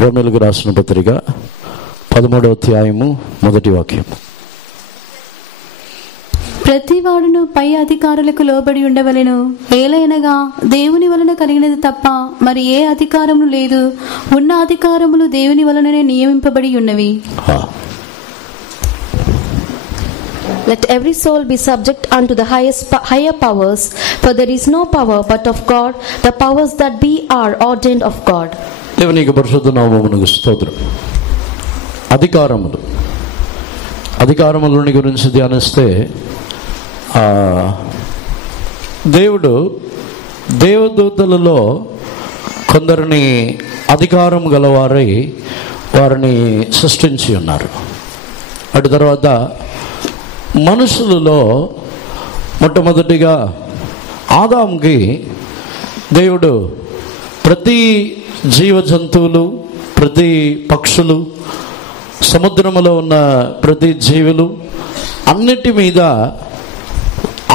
రోమీయులకు రాసిన పత్రిక 13వ అధ్యాయము 1వ వాక్యం. ప్రతి వాడును పై అధికారులకు లోబడి ఉండవలెను, ఏలైనగా దేవుని వలన కలిగినది తప్ప మరి ఏ అధికారము లేదు. ఉన్న అధికారములు దేవుని వలననే నియమింపబడి ఉన్నవి. Let every soul be subject unto the higher powers, for there is no power but of God. The powers that be are ordained of God. దేవునికి పరిశుద్ధ నామమునకు స్తోత్రం. అధికారములని గురించి ధ్యానిస్తే, దేవుడు దేవదూతలలో కొందరిని అధికారం గలవారై వారిని సృష్టించి ఉన్నారు. అటు తర్వాత మనుషులలో మొట్టమొదటిగా ఆదాముకి దేవుడు ప్రతి జీవ జంతువులు, ప్రతి పక్షులు, సముద్రములో ఉన్న ప్రతి జీవులు అన్నిటి మీద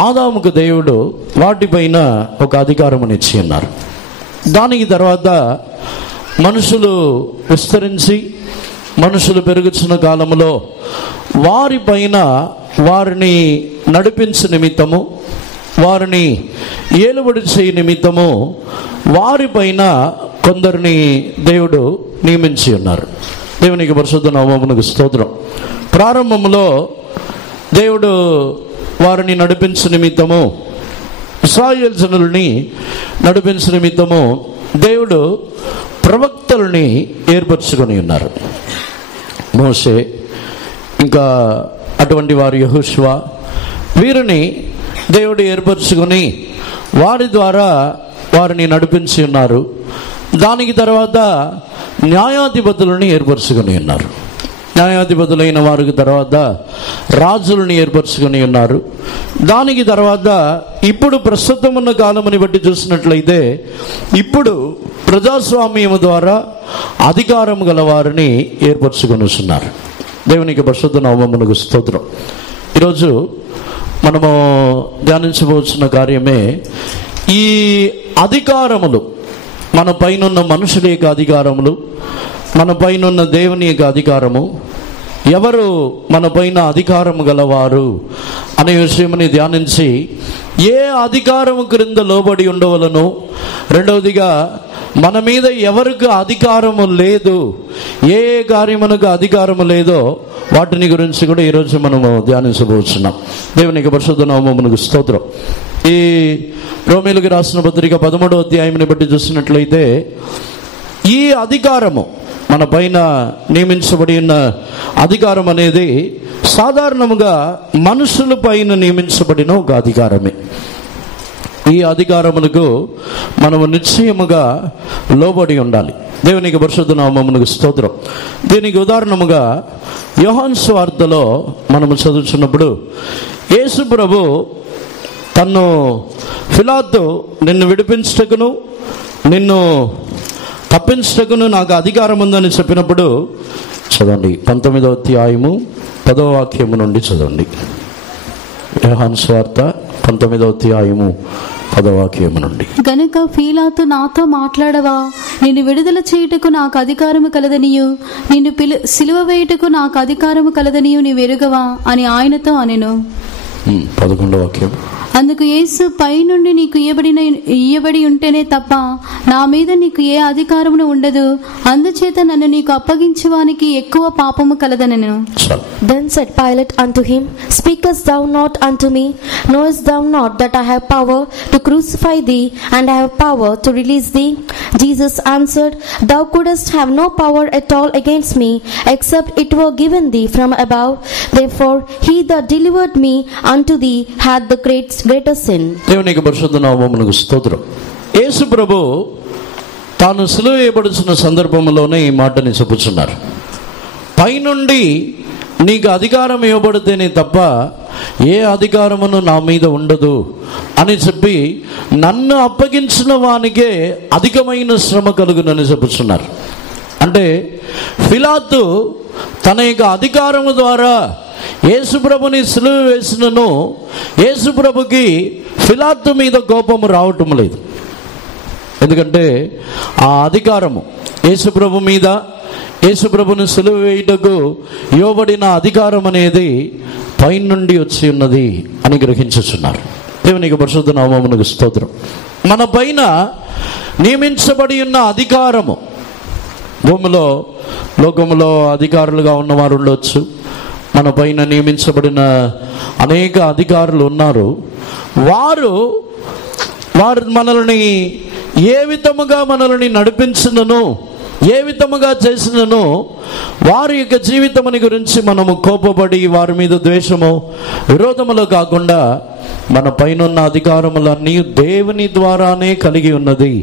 ఆదాముకు దేవుడు వాటిపైన ఒక అధికారం ఇచ్చి ఉన్నారు. దానికి తర్వాత మనుషులు విస్తరించి మనుషులు పెరుగుతున్న కాలంలో వారిపైన వారిని నడిపించే నిమిత్తము, వారిని ఏలుబడి చేయ నిమిత్తము వారిపైన కొందరిని దేవుడు నియమించి ఉన్నారు. దేవునికి పరిశుద్ధ నామమునకు స్తోత్రం. ప్రారంభంలో దేవుడు వారిని నడిపించే నిమిత్తము, ఇశ్రాయేలు జనులని నడిపించే నిమిత్తము దేవుడు ప్రవక్తలని ఏర్పరచుకొని ఉన్నారు. మోషే, ఇంకా అటువంటి వారు యెహోషువ, వీరిని దేవుడు ఏర్పరచుకొని వారి ద్వారా వారిని నడిపించి ఉన్నారు. దానికి తర్వాత న్యాయాధిపతులని ఏర్పరచుకొని ఉన్నారు. న్యాయాధిపతులైన వారికి తర్వాత రాజులని ఏర్పరచుకొని ఉన్నారు. దానికి తర్వాత ఇప్పుడు ప్రస్తుతం ఉన్న కాలముని బట్టి చూసినట్లయితే ఇప్పుడు ప్రజాస్వామ్యము ద్వారా అధికారం గల వారిని ఏర్పరచుకొని వస్తున్నారు. దేవునికి పరిశుద్ధ నామమునకు స్తోత్రం. ఈరోజు మనము ధ్యానించబోతున్న కార్యమే ఈ అధికారములు, మన పైన మనుషుల యొక్క అధికారములు, మన పైన దేవుని యొక్క అధికారము, ఎవరు మన పైన అధికారము గలవారు అనే విషయముని ధ్యానించి ఏ అధికారము క్రింద లోబడి ఉండవలను, రెండవదిగా మన మీద ఎవరికి అధికారము లేదు, ఏ కార్యమునకు అధికారము లేదో వాటిని గురించి కూడా ఈరోజు మనము ధ్యానించబోతున్నాం. దేవునికి పరిశుద్ధ నామమునకు స్తోత్రం. ఈ రోమీయులకు రాసిన పత్రిక 13వ అధ్యాయముని బట్టి చూసినట్లయితే ఈ అధికారము, మన పైన నియమించబడి ఉన్న అధికారం అనేది సాధారణముగా మనుషుల పైన నియమించబడిన ఒక అధికారమే. ఈ అధికారములకు మనము నిశ్చయముగా లోబడి ఉండాలి. దేవునికి పరిశుద్ధ నామమునకు స్తోత్రం. దీనికి ఉదాహరణముగా యోహాను సువార్తలో మనము చదువుతున్నప్పుడు యేసు ప్రభు తన్ను పిలాతు నిన్ను విడిపించుటకును నిన్ను తప్పించుటకును నాకు అధికారం ఉందని చెప్పినప్పుడు, చదవండి 19వ అధ్యాయము 10వ వాక్యము నుండి చదవండి. యోహాను సువార్త 19వ అధ్యాయము 10వ వాక్యము నుండి. గనుక పీలాతు నాతో మాట్లాడవా, నిన్ను విడుదల చేయుటకు నాకు అధికారము కలదనియు, నిన్ను సిలువ వేయుటకు నాకు అధికారము కలదనియు నీ వెరుగవా అని ఆయనతో అనెను. 11వ వాక్యం. అందుకు యేసు, పై నుండి నీకు ఇయ్యబడి ఉంటేనే తప్ప నా మీద నీకు ఏ అధికారమును ఉండదు, అందుచేత నన్ను నీకు అప్పగించువానికి ఎక్కువ పాపము కలదనెను. Then said Pilate unto him, Speakest thou not unto me? Knowest thou not that I have power to crucify thee, and I have power to release thee? Jesus answered, Thou couldst have no power at all against me, except it were given thee from above. Therefore he that delivered me unto thee had the greater sin. దేవునికి పరిశుద్ధ నామమునకు స్తోత్రం. యేసు ప్రభు తాను సిలువ వేయబడుతున్న సందర్భంలోనే ఈ మాటని చెప్పుచున్నారు. పైనుండి నీకు అధికారం ఇవ్వబడితేనే తప్ప ఏ అధికారమును నా మీద ఉండదు అని చెప్పి నన్ను అప్పగించిన వానికే అధికమైన శ్రమ కలుగునని చెప్పుచున్నారు. అంటే పిలాతు తన యొక్క అధికారము ద్వారా యేసుప్రభుని సిలువ వేసినను యేసుప్రభుకి పిలాతు మీద కోపము రావటం లేదు. ఎందుకంటే ఆ అధికారము యేసుప్రభు మీద, యేసుప్రభుని సిలువ వేయుటకు ఇవ్వబడిన అధికారం అనేది పైనుండి వచ్చి ఉన్నది అని గ్రహించుచున్నారు. దేవునికి పరిశుద్ధ నామమునకు స్తోత్రం. మన పైన నియమించబడి ఉన్న అధికారము, భూమిలో లోకములో అధికారులుగా ఉన్నవారు ఉండొచ్చు, మన పైన నియమించబడిన అనేక అధికారులు ఉన్నారు. వారు మనల్ని ఏ విధముగా మనల్ని నడిపించినను, ఏ విధముగా చేసినను వారి యొక్క జీవితముని గురించి మనము కోపపడి వారి మీద ద్వేషము, విరోధములో కాకుండా మన పైన ఉన్న అధికారములన్నీ దేవుని ద్వారానే కలిగి ఉన్నది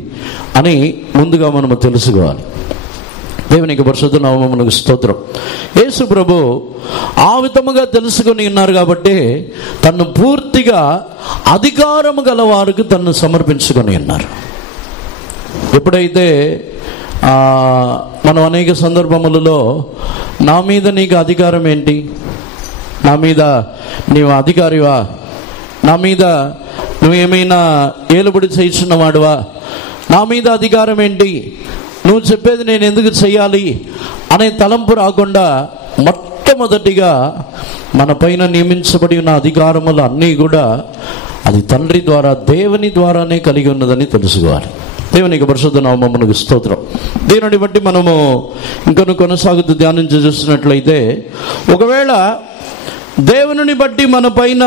అని ముందుగా మనము తెలుసుకోవాలి. దేవునికి పరిశుద్ధ నామమునకు స్తోత్రం. యేసు ప్రభు ఆ విధముగా తెలుసుకొని ఉన్నారు కాబట్టి తను పూర్తిగా అధికారము గల వారికి తను సమర్పించుకొని ఉన్నారు. ఎప్పుడైతే మనం అనేక సందర్భములలో నా మీద నీకు అధికారం ఏంటి, నా మీద నీవు అధికారివా, నా మీద నువ్వేమైనా ఏలుబడి చేయించున్నవాడువా, నా మీద అధికారం ఏంటి, నువ్వు చెప్పేది నేను ఎందుకు చెయ్యాలి అనే తలంపు రాకుండా మొట్టమొదటిగా మన పైన నియమించబడి ఉన్న అధికారములు అన్నీ కూడా అది తండ్రి ద్వారా, దేవుని ద్వారానే కలిగి ఉన్నదని తెలుసుకోవాలి. దేవునికి పరిశుద్ధ నామమునకు స్తోత్రం. దీనిని బట్టి మనము ఇంకొన్ని కొనసాగుతూ ధ్యానించి చూస్తున్నట్లయితే, ఒకవేళ దేవుని బట్టి మన పైన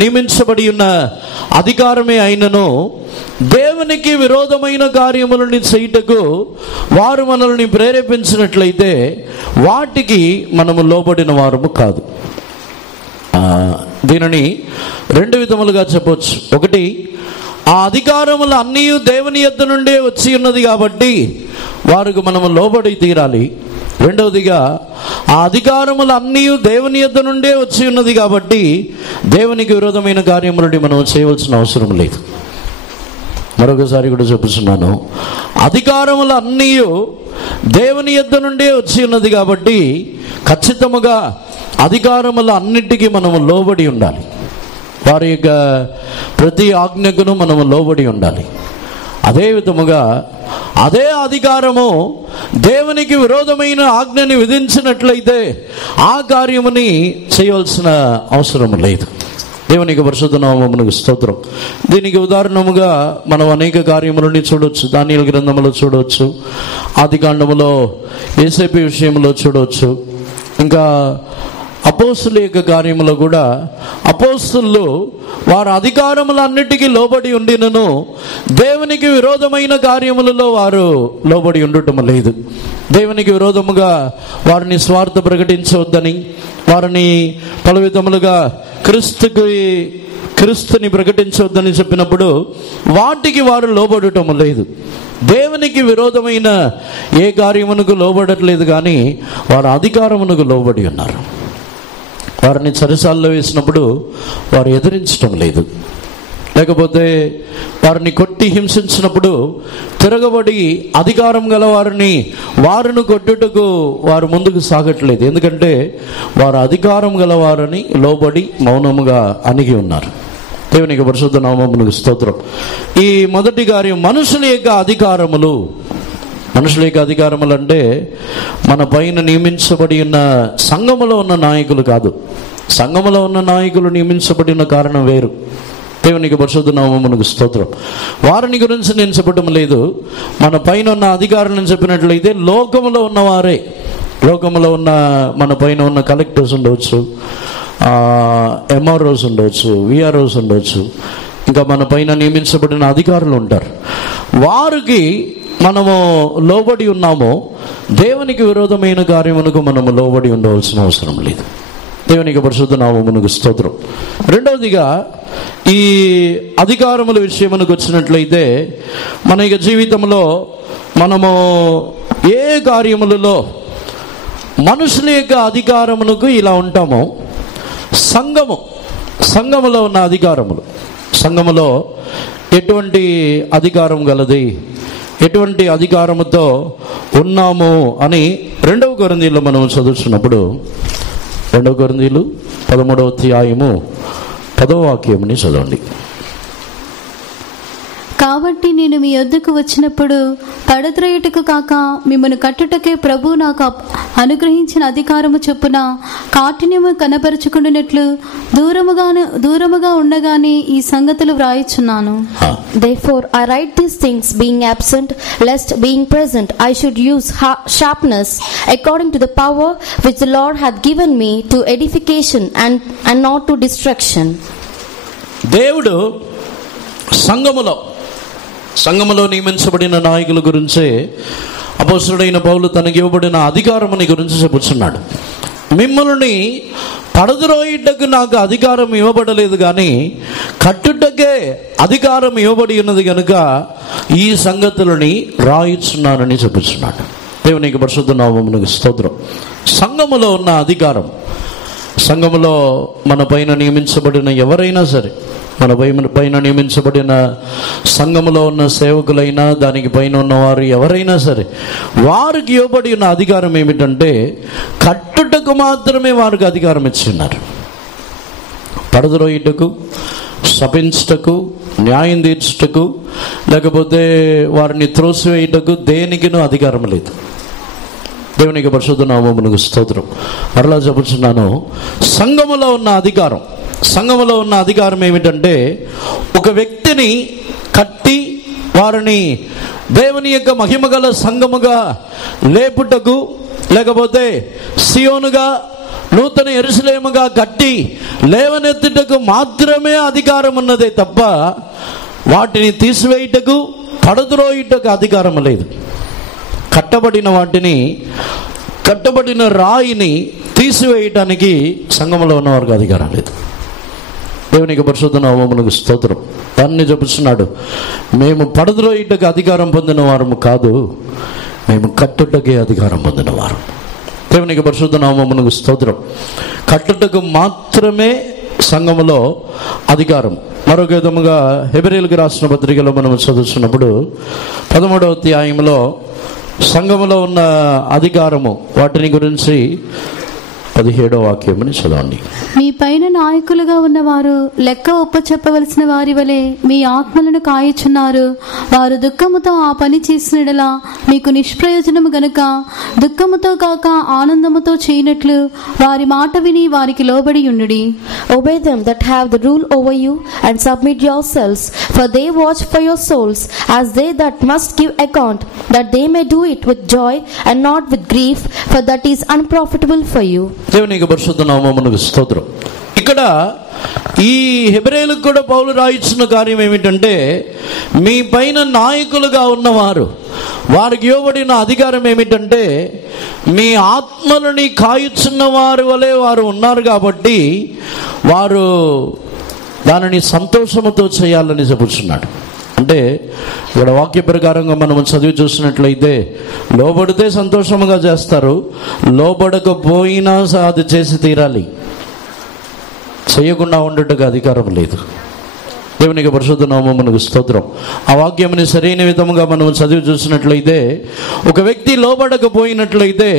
నియమించబడి ఉన్న అధికారమే అయినను దేవునికి విరోధమైన కార్యములని చేయుటకు వారు మనల్ని ప్రేరేపించినట్లయితే వాటికి మనము లోబడిన వారము కాదు. దీనిని రెండు విధములుగా చెప్పవచ్చు. ఒకటి, ఆ అధికారములు అన్నీ దేవుని యొద్ద నుండే వచ్చి ఉన్నది కాబట్టి వారికి మనము లోబడి తీరాలి. రెండవదిగా, ఆ అధికారములు అన్నీ దేవుని యొద్ద నుండే వచ్చి ఉన్నది కాబట్టి దేవునికి విరోధమైన కార్యములని మనం చేయవలసిన అవసరం లేదు. మరొకసారి కూడా చెప్పుచున్నాను, అధికారములు అన్నీ దేవుని యొద్ద నుండే వచ్చి ఉన్నది కాబట్టి ఖచ్చితముగా అధికారములు అన్నిటికీ మనము లోబడి ఉండాలి. వారి యొక్క ప్రతి ఆజ్ఞకును మనము లోబడి ఉండాలి. అదే విధముగా అదే అధికారము దేవునికి విరోధమైన ఆజ్ఞని విధించినట్లయితే ఆ కార్యముని చేయవలసిన అవసరం లేదు. దేవునికి పరిశుద్ధ నామమునకు స్తోత్రం. దీనికి ఉదాహరణముగా మనం అనేక కార్యములని చూడవచ్చు. దానియేలు గ్రంథములో చూడవచ్చు, ఆదికాండములో యేసేపు విషయంలో చూడవచ్చు, ఇంకా అపోస్తుల యొక్క కార్యములో కూడా అపోస్తులు వారి అధికారములన్నిటికీ లోబడి ఉండినను దేవునికి విరోధమైన కార్యములలో వారు లోబడి ఉండటం లేదు. దేవునికి విరోధముగా వారిని స్వార్థ ప్రకటించవద్దని, వారిని పలు విధములుగా క్రీస్తుని ప్రకటించవద్దని చెప్పినప్పుడు వాటికి వారు లోబడటం లేదు. దేవునికి విరోధమైన ఏ కార్యమునకు లోబడట్లేదు, కానీ వారు అధికారమునకు లోబడి ఉన్నారు. వారిని చెరసాల్లో వేసినప్పుడు వారు ఎదిరించటం లేదు, లేకపోతే వారిని కొట్టి హింసించినప్పుడు తిరగబడి అధికారం గల వారిని కొట్టుటకు వారు ముందుకు సాగట్లేదు. ఎందుకంటే వారు అధికారం గల వారిని లోబడి మౌనముగా అణిగి ఉన్నారు. దేవునికి పరిశుద్ధ నామమునకు స్తోత్రం. ఈ మొదటి కార్యం మనుషుల యొక్క అధికారములు. మనుషుల యొక్క అధికారములు అంటే మన పైన నియమించబడి ఉన్న సంఘములో ఉన్న నాయకులు కాదు. సంఘములో ఉన్న నాయకులు నియమించబడిన కారణం వేరు. దేవునికి పరిశుద్ధ నామమునకు స్తోత్రం. వారిని గురించి నేను చెప్పడం లేదు. మన పైన ఉన్న అధికారులను చెప్పినట్లయితే లోకములో ఉన్నవారే, లోకములో ఉన్న మన పైన ఉన్న కలెక్టర్స్ ఉండవచ్చు, ఎంఆర్ఓస్ ఉండవచ్చు, విఆర్ఓస్ ఉండవచ్చు, ఇంకా మన పైన నియమించబడిన అధికారులు ఉంటారు. వారికి మనము లోబడి ఉన్నామో దేవునికి విరోధమైన కార్యమునకు మనము లోబడి ఉండవలసిన అవసరం లేదు. దేవునికి పరిశుద్ధ నామమునకు స్తోత్రం. రెండవదిగా, ఈ అధికారముల విషయమునకు వచ్చినట్లయితే మన యొక్క జీవితంలో మనము ఏ కార్యములలో మనుషుల యొక్క అధికారమునకు ఇలా ఉంటామో, సంఘములో ఉన్న అధికారములు, సంఘములో ఎటువంటి అధికారం గలది, ఎటువంటి అధికారముతో ఉన్నాము అని 2 కొరింథీయులో మనం చదువుతున్నప్పుడు 2 కొరింథీయులు 13వ అధ్యాయము 10వ వాక్యముని చదవండి. కాబట్టి నేను మీ యొద్దకు వచ్చినప్పుడు పడద్రోయుటకు కాక మిమ్మల్ని కట్టుటకే ప్రభు నాకు అనుగ్రహించిన అధికారము చొప్పున కాఠిన్యము కనపరుచుకున్నట్లు దూరముగా ఉండగానే ఈ సంగతులు వ్రాయిచున్నాను. Therefore I write these things being absent, lest being present I should use sharpness according to the power which the Lord hath given me to edification and not to destruction. దేవుడు సంఘములో నియమించబడిన నాయకుల గురించే అపోస్తలుడైన పౌలు తనకి ఇవ్వబడిన అధికారముని గురించి చెబుతున్నాడు. మిమ్మల్ని పడద్రోయుటకు నాకు అధికారం ఇవ్వబడలేదు, కానీ కట్టుటకే అధికారం ఇవ్వబడి ఉన్నది కనుక ఈ సంగతులని రాయిస్తున్నానని చెబుతున్నాడు. దేవునికి పరిశుద్ధ నామమునకు స్తోత్రం. సంఘములో ఉన్న అధికారం, సంఘములో మన పైన నియమించబడిన ఎవరైనా సరే, మన పైన నియమించబడిన సంఘములో ఉన్న సేవకులైనా దానికి పైన ఉన్నవారు ఎవరైనా సరే, వారికి ఇవ్వబడి ఉన్న అధికారం ఏమిటంటే కట్టుటకు మాత్రమే వారికి అధికారం ఇచ్చిన్నారు. పడద్రోయుటకు, శపించుటకు, న్యాయం తీర్చుటకు, లేకపోతే వారిని త్రోసివేయుటకు దేనికినూ అధికారం లేదు. దేవునికి పరిశుద్ధ నామమునకు స్తోత్రం. మరలా చెబుతున్నాను, సంఘములో ఉన్న అధికారం ఏమిటంటే ఒక వ్యక్తిని కట్టి వారిని దేవుని యొక్క మహిమగల సంఘముగా లేపుటకు, లేకపోతే సియోనుగా నూతన యెరూషలేముగా కట్టి లేవనెత్తుటకు మాత్రమే అధికారం ఉన్నదే తప్ప వాటిని తీసివేయుటకు, పడద్రోయుటకు అధికారం లేదు. కట్టబడిన రాయిని తీసివేయటానికి సంఘంలో ఉన్న వారికి అధికారం లేదు. దేవునికి పరిశుద్ధ నామమునకు స్తోత్రం. దాన్ని చెబుతున్నాడు, మేము పడద్రోయుటకు అధికారం పొందిన వారము కాదు, మేము కట్టుటకే అధికారం పొందిన వారు. దేవునికి పరిశుద్ధ నామమునకు స్తోత్రం. కట్టుటకు మాత్రమే సంఘములో అధికారం. మరొక విధముగా హెబ్రీయులకు రాసిన పత్రికలో మనం చదువుతున్నప్పుడు 13వ అధ్యాయంలో సంఘములో ఉన్న అధికారము, వాటిని గురించి 17వ వాక్యముని చదవండి. మీ పైన నాయకులుగా ఉన్నవారు లెక్క ఒప్పచెప్పవలసిన వారి వలె మీ ఆత్మలను కాయుచున్నారు. వారు దుఃఖముతో ఆ పని చేసినడలా మీకు నిష్ప్రయోజనము గనుక దుఃఖముతో కాక ఆనందముతో చేయనట్లు వారి మాట విని వారికి లోబడి ఉండుడి. Obey them that have the rule over you, and submit yourselves, for they watch for your souls, as they that must give account, that they may do it with joy and not with grief, for that is unprofitable for you. దేవునికి పరిశుద్ధ నామమునకు స్తోత్రం. ఇక్కడ ఈ హెబ్రీయులకు కూడా పౌలు రాయించిన కార్యం ఏమిటంటే, మీ పైన నాయకులుగా ఉన్నవారు, వారికి ఇవ్వబడిన అధికారం ఏమిటంటే మీ ఆత్మలని కాయుచున్న వారి వలె వారు ఉన్నారు కాబట్టి వారు దానిని సంతోషముతో చేయాలని చెబుతున్నాడు. అంటే ఇక్కడ వాక్య ప్రకారంగా మనం చదివి చూసినట్లయితే లోబడితే సంతోషముగా చేస్తారు, లోబడకపోయినా అది చేసి తీరాలి, చేయకుండా ఉండటకు అధికారం లేదు. దేవునికి పరిశుద్ధ నామమునకు స్తోత్రం. ఆ వాక్యముని సరైన విధముగా మనం చదివి చూసినట్లయితే ఒక వ్యక్తి లోబడకపోయినట్లయితే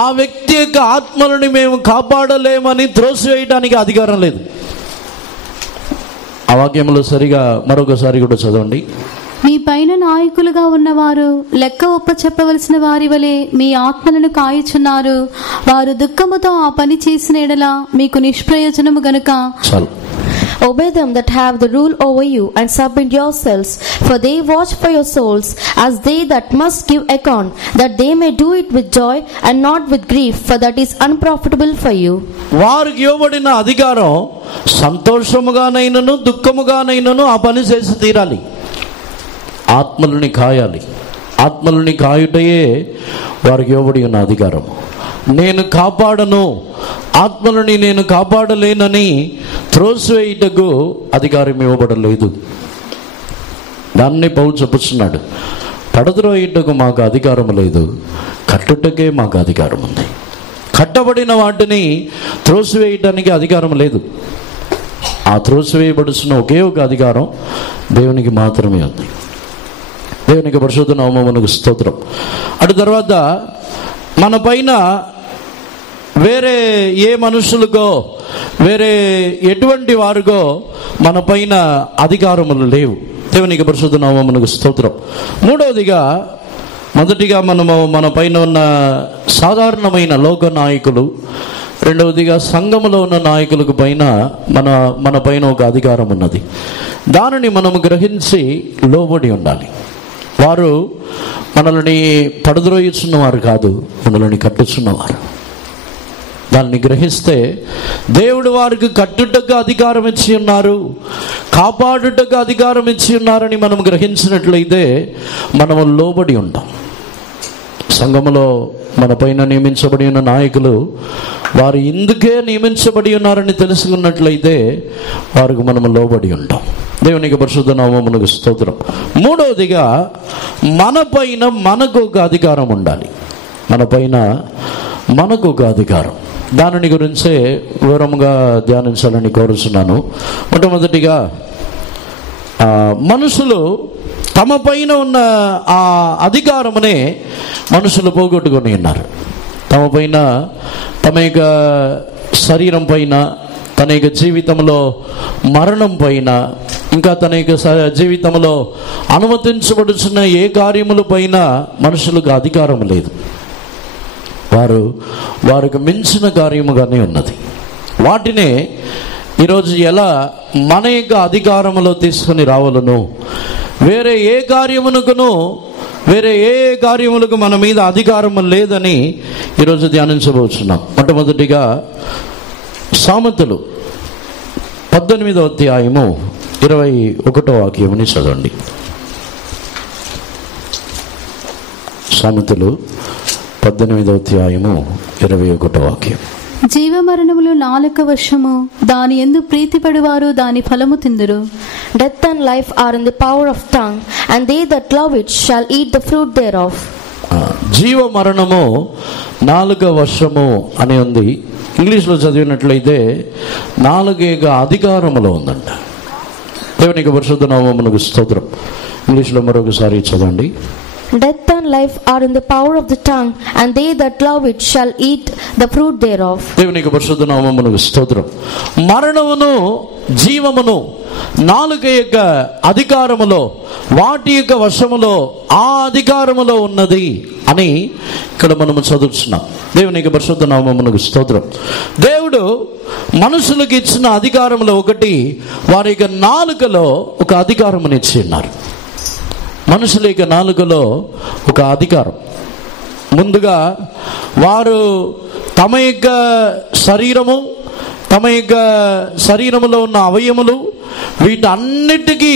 ఆ వ్యక్తి యొక్క ఆత్మలని మేము కాపాడలేమని త్రోసివేయడానికి అధికారం లేదు. ఆ వాక్యములో సరిగా మరొకసారి కూడా చదవండి. మీ పైన నాయకులుగా ఉన్నవారు లెక్క ఒప్పచెప్పవలసిన వారి వలె మీ ఆత్మలను కాయుచున్నారు. వారు దుఃఖముతో ఆ పని చేసిన ఎడల మీకు నిష్ప్రయోజనము గనుక చాలు. Obey them that have the rule over you, and submit yourselves, for they watch for your souls, as they that must give account, that they may do it with joy and not with grief, for that is unprofitable for you. వారికి ఇవ్వబడిన అధికారం సంతోషముగానైనను దుఃఖముగానైనను ఆ పని చేసి తీరాలి. ఆత్మలని కాయాలి. ఆత్మలని కాయుటయే వారికి ఇవ్వబడి ఉన్న అధికారం. నేను కాపాడను, ఆత్మలని నేను కాపాడలేనని త్రోసివేయుటకు అధికారం ఇవ్వబడలేదు. దాన్ని పౌలు చెప్పుచున్నాడు, పడద్రోయుటకు మాకు అధికారం లేదు, కట్టుటకే మాకు అధికారం ఉంది. కట్టబడిన వాటిని త్రోసివేయటానికి అధికారం లేదు. ఆ త్రోసివేయబడుతున్న ఒకే ఒక అధికారం దేవునికి మాత్రమే ఉంది. దేవునికి పరిశుద్ధ నామమునకు స్తోత్రం. అటు తర్వాత మన పైన వేరే ఏ మనుషులకో వేరే ఎటువంటి వారికో మన పైన అధికారములు లేవు. దేవునికి పరిశుద్ధ నామమునకు స్తోత్రం. మూడవదిగా, మొదటిగా మనము మన పైన ఉన్న సాధారణమైన లోక నాయకులు, రెండవదిగా సంఘములో ఉన్న నాయకులకు పైన మన పైన ఒక అధికారం ఉన్నది. దానిని మనము గ్రహించి లోబడి ఉండాలి. వారు మనల్ని పడద్రోయుచున్నవారు కాదు, మనల్ని కట్టుచున్నవారు. దాన్ని గ్రహిస్తే దేవుడు వారికి కట్టుటకు అధికారం ఇచ్చి ఉన్నారు, కాపాడుటకు అధికారం ఇచ్చి ఉన్నారని మనం గ్రహించినట్లయితే మనము లోబడి ఉంటాం. సంఘములో మన పైన నియమించబడి ఉన్న నాయకులు వారు ఇందుకే నియమించబడి ఉన్నారని తెలుసుకున్నట్లయితే వారికి మనము లోబడి ఉంటాం. దేవునికి పరిశుద్ధ నామమునకు స్తోత్రం. మూడవదిగా, మన పైన మనకు ఒక అధికారం ఉండాలి. మన పైన మనకు ఒక అధికారం, దానిని గురించే వివరంగా ధ్యానించాలని కోరుతున్నాను. మొట్టమొదటిగా, మనుషులు తమ పైన ఉన్న ఆ అధికారమునే మనుషులు పోగొట్టుకొని ఉన్నారు. తమ పైన, తమ యొక్క శరీరం పైన, తన యొక్క జీవితంలో మరణం పైన, ఇంకా తన యొక్క జీవితంలో అనుమతించబడుతున్న ఏ కార్యముల పైన మనుషులకు అధికారం లేదు. వారికి మించిన కార్యముగానే ఉన్నది. వాటినే ఈరోజు ఎలా మన యొక్క అధికారములో తీసుకుని రావాలను, వేరే ఏ కార్యములకు మన మీద అధికారము లేదని ఈరోజు ధ్యానించబోతున్నాం. మొట్టమొదటిగా సామెతలు 18వ అధ్యాయము 21వ వాక్యముని చదవండి. సామెతలు 18వ అధ్యాయము 21వ వాక్యం. జీవమరణములు నాలుక వశము, దాని యందు ప్రీతిపడువారు దాని ఫలము తిందురు. Death and life are in the power of tongue, and they that love it shall eat the fruit thereof. జీవ మరణము నాలుక వశము అని ఉంది. ఇంగ్లీష్లో చదివినట్లయితే నాలుక యొక్క అధికారములో ఉందంట. దేవునికి పరిశుద్ధ నామమునకు స్తోత్రం. ఇంగ్లీష్లో మరొకసారి చదవండి. Death and life are in the power of the tongue, and they that love it shall eat the fruit thereof. దేవునికి పరిశుద్ధ నామమునకు స్తోత్రం. మరణమును జీవమును నాలుక యొక్క అధికారములో, వాటి యొక్క వశములో, ఆ అధికారములో ఉన్నది అని ఇక్కడ మనము చదువుతున్నాం. దేవునికి పరిశుద్ధ నామమునకు స్తోత్రం. దేవుడు మనుషులకు ఇచ్చిన అధికారములో ఒకటి, వారి యొక్క నాలుకలో ఒక అధికారమునిచ్చి ఉన్నారు. మనుషుల యొక్క నాలుకలో ఒక అధికారం. ముందుగా వారు తమ యొక్క శరీరములో ఉన్న అవయములు, వీటన్నిటికీ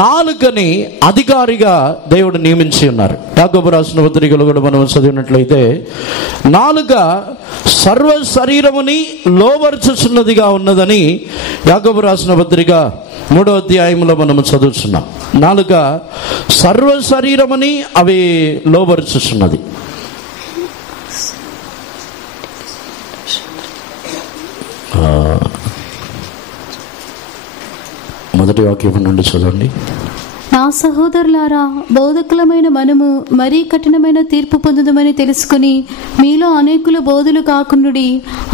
నాలుకని అధికారిగా దేవుడు నియమించి ఉన్నారు. యాకోబు రాసిన పత్రికలో కూడా మనం చదివినట్లయితే నాలుక సర్వ శరీరముని లోబర్చుచున్నదిగా ఉన్నదని యాకోబు రాసిన పత్రిక 3వ అధ్యాయంలో మనము చదువుతున్నాం. నాలుక సర్వ శరీరముని అవి లోబర్చుచున్నది. మొదటి వాక్యం నుండి చదవండి. నా సహోదరులారా, బోధకులమైన మనము మరీ కఠినమైన తీర్పు పొందుదమని తెలుసుకుని మీలో అనేకులు బోధులు కాకుండుడి.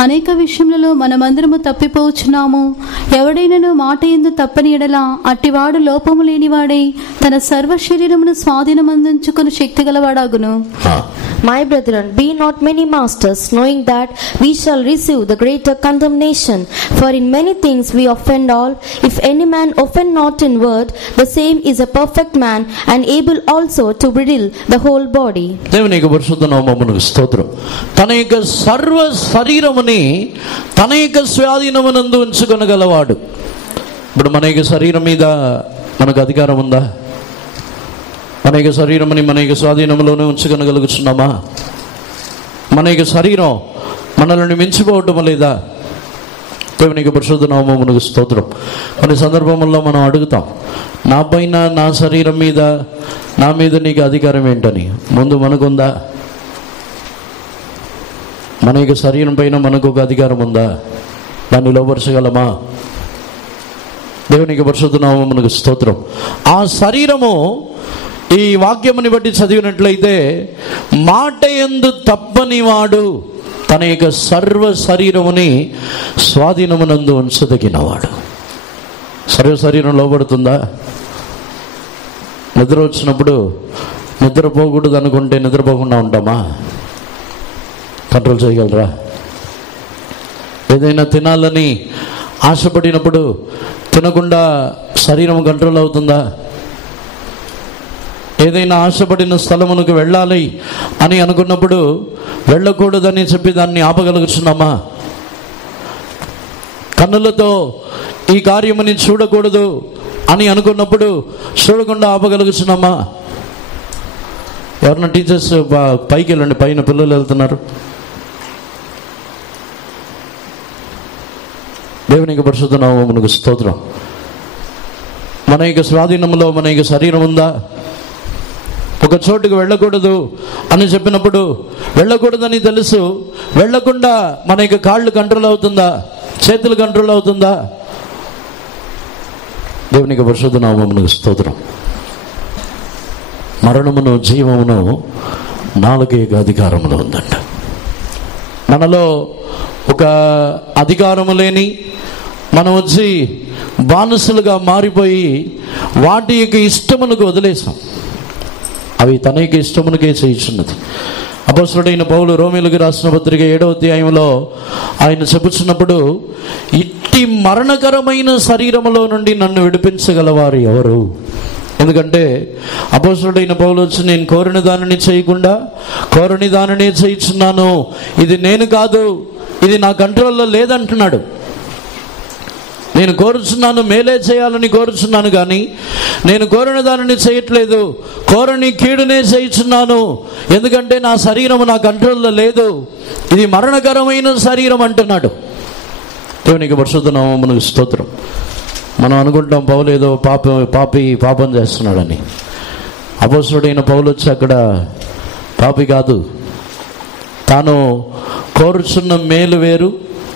అనేక విషయములలో మనమందరము తప్పిపోవచ్చున్నాము. ఎవడైనను మాట యందు తప్పని ఎడల అట్టివాడు లోపము లేనివాడై తన సర్వ శరీరమును స్వాధీనమందించుకుని శక్తి గలవాడాగును. My brethren, be not many masters, knowing that we shall receive the greater condemnation. For in many things we offend all. If any man offend not in word, the same is a perfect man, and able also to bridle the whole body. దేవునికి పరిశుద్ధ నామమునకు స్తోత్రం. తన యొక్క సర్వ శరీరముని తన యొక్క స్వాధీనమునందు ఉంచుకొనగలవాడు. ఇప్పుడు మన యొక్క శరీరం మీద మనకు అధికారం ఉందా? మన యొక్క శరీరముని మన యొక్క స్వాధీనంలోనే ఉంచుకొనగలుగుతున్నామా? మన యొక్క శరీరం మనల్ని మించిపోవటం లేదా? దేవునికి పరిశుద్ధ నామమునకు స్తోత్రం. కొన్ని సందర్భముల్లో మనం అడుగుతాం, నా పైన, నా శరీరం మీద, నా మీద నీకు అధికారం ఏంటని. ముందు మనకుందా? మన యొక్క శరీరం పైన మనకు ఒక అధికారం ఉందా? దాన్ని లోపరచగలమా? దేవునికి పరిశుద్ధ నామమునకు స్తోత్రం. ఆ శరీరము ఈ వాక్యముని బట్టి చదివినట్లయితే మాట యందు తప్పని వాడు తన యొక్క సర్వ శరీరముని స్వాధీనమునందు ఉంచదగినవాడు. సర్వ శరీరం లోబడుతుందా? నిద్ర వచ్చినప్పుడు నిద్రపోకూడదు అనుకుంటే నిద్రపోకుండా ఉంటామా? కంట్రోల్ చేయగలరా? ఏదైనా తినాలని ఆశపడినప్పుడు తినకుండా శరీరం కంట్రోల్ అవుతుందా? ఏదైనా ఆశపడిన స్థలమునకు వెళ్ళాలి అని అనుకున్నప్పుడు వెళ్ళకూడదని చెప్పి దాన్ని ఆపగలుగుతున్నామా? కన్నులతో ఈ కార్యముని చూడకూడదు అని అనుకున్నప్పుడు చూడకుండా ఆపగలుగుతున్నామా? ఎవరన్నా టీచర్స్ పైకి వెళ్ళండి, పైన పిల్లలు వెళ్తున్నారు. దేవునికి పరిశుద్ధ నామమునకు స్తోత్రం. మన యొక్క స్వాధీనంలో మన యొక్క శరీరం ఉందా? ఒక చోటుకు వెళ్ళకూడదు అని చెప్పినప్పుడు వెళ్ళకూడదని తెలుసు, వెళ్ళకుండా మన యొక్క కాళ్ళు కంట్రోల్ అవుతుందా? చేతులు కంట్రోల్ అవుతుందా? దేవునికి పరిశుద్ధ నామమునకు స్తోత్రం. మరణమును జీవమును నాలుక అధికారములో ఉందంట. మనలో ఒక అధికారము లేని మనం వచ్చి బానిసలుగా మారిపోయి వాటి యొక్క ఇష్టమునకు వదిలేసాం. అవి తన యొక్క ఇష్టమునకే చేయుచున్నది. అపోస్తలుడైన పౌలు రోమీయులకు రాసిన పత్రిక 7వ అధ్యాయంలో ఆయన చెప్పుచున్నప్పుడు, ఇట్టి మరణకరమైన శరీరములో నుండి నన్ను విడిపించగలవారు ఎవరు? ఎందుకంటే అపోస్తలుడైన పౌలు వచ్చి, నేను కోరిన దానిని చేయకుండా కోరని దానినే చేయుచున్నాను, ఇది నేను కాదు, ఇది నా కంట్రోల్లో లేదంటున్నాడు. నేను కోరుచున్నాను, మేలే చేయాలని కోరుచున్నాను, కానీ నేను కోరిన దానిని చేయట్లేదు, కోరని కీడునే చేయుచున్నాను. ఎందుకంటే నా శరీరము నా కంట్రోల్లో లేదు, ఇది మరణకరమైన శరీరం అంటున్నాడు. దేవునికి పరిశుద్ధ నామమునకు స్తోత్రం. మనం అనుకుంటాం పౌలు ఏదో పాపం చేస్తున్నాడని. అపోస్తలుడైన పౌలు వచ్చి అక్కడ పాపి కాదు. తాను కోరుచున్న మేలు వేరు,